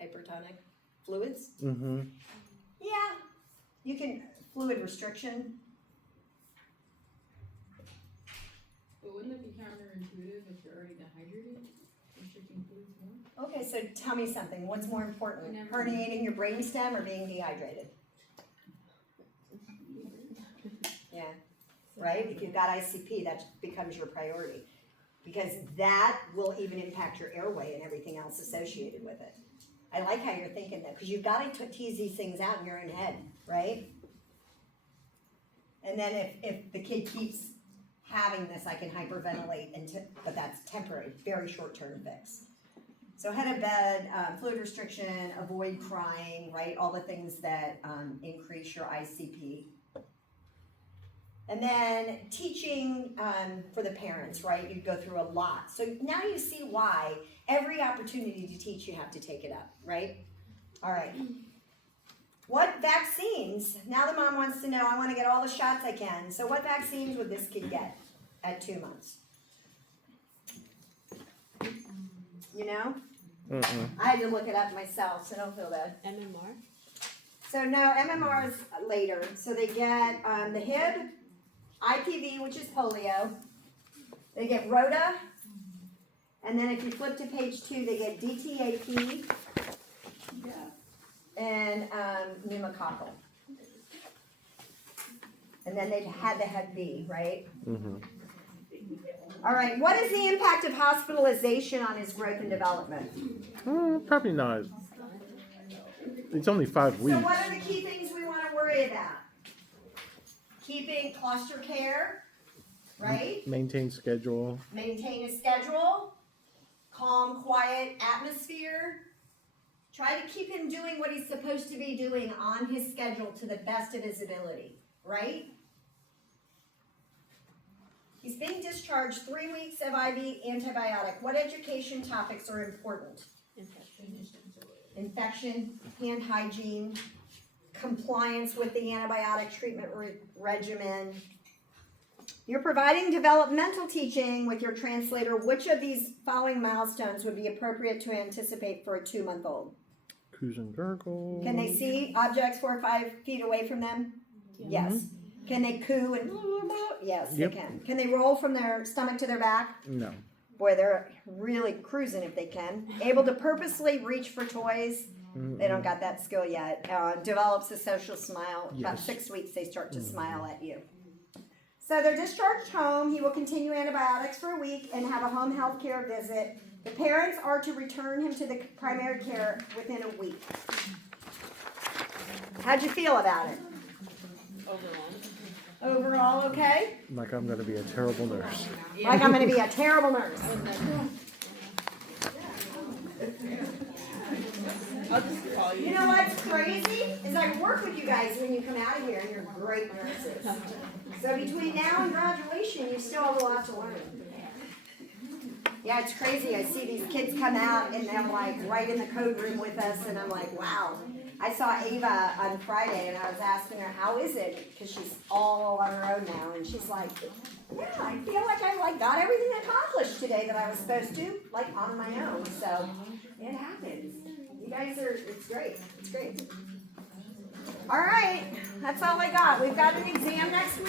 Hypertonic? Fluids? Mm-hmm. Yeah. You can, fluid restriction. But wouldn't it be counterintuitive if you're already dehydrated? Restricting fluids more? Okay, so tell me something. What's more important? Never- Herniating your brainstem or being dehydrated? Yeah. Right? If you've got ICP, that becomes your priority. Because that will even impact your airway and everything else associated with it. I like how you're thinking that, because you've got to tease these things out in your own head, right? And then if the kid keeps having this, I can hyperventilate, but that's temporary, very short-term fix. So head of bed, fluid restriction, avoid crying, right? All the things that increase your ICP. And then teaching for the parents, right? You go through a lot. So now you see why every opportunity to teach, you have to take it up, right? All right. What vaccines? Now the mom wants to know, I want to get all the shots I can. So what vaccines would this kid get at 2 months? You know? Mm-mm. I had to look it up myself, so don't feel bad. MMR. So no, MMR is later. So they get the Hib, IPV, which is polio. They get Rota, and then if you flip to page 2, they get DTAP and pneumococcal. And then they've had the Hep B, right? Mm-hmm. All right. What is the impact of hospitalization on his growth and development? Probably not. It's only 5 weeks. So what are the key things we want to worry about? Keeping cluster care, right? Maintain schedule. Maintain a schedule, calm, quiet atmosphere. Try to keep him doing what he's supposed to be doing on his schedule to the best of his ability, right? He's being discharged 3 weeks of IV antibiotic. What education topics are important? Infection, hand hygiene, compliance with the antibiotic treatment regimen. You're providing developmental teaching with your translator. Which of these following milestones would be appropriate to anticipate for a 2-month-old? Coos and gurgle. Can they see objects 4 or 5 feet away from them? Yes. Can they coo and yes, Yep. they can. Can they roll from their stomach to their back? No. Boy, they're really cruising if they can. Able to purposely reach for toys. They don't got that skill yet. Develops a social smile. About Yes. 6 weeks, they start to smile at you. So they're discharged home. He will continue antibiotics for a week and have a home health care visit. The parents are to return him to the primary care within a week. How'd you feel about it? Overall, okay? Like I'm gonna be a terrible nurse. Like I'm going to be a terrible nurse. I'll just call you. You know what's crazy? Is I work with you guys when you come out of here and you're great nurses. So between now and graduation, you still have a lot to learn. Yeah, it's crazy. I see these kids come out and they're like right in the code room with us, and I'm like, wow. I saw Ava on Friday and I was asking her, how is it? Because she's all on her own now, and she's like, yeah, I feel like I got everything accomplished today that I was supposed to, like on my own. So it happens. You guys it's great. It's great. All right, that's all I got. We've got an exam next week.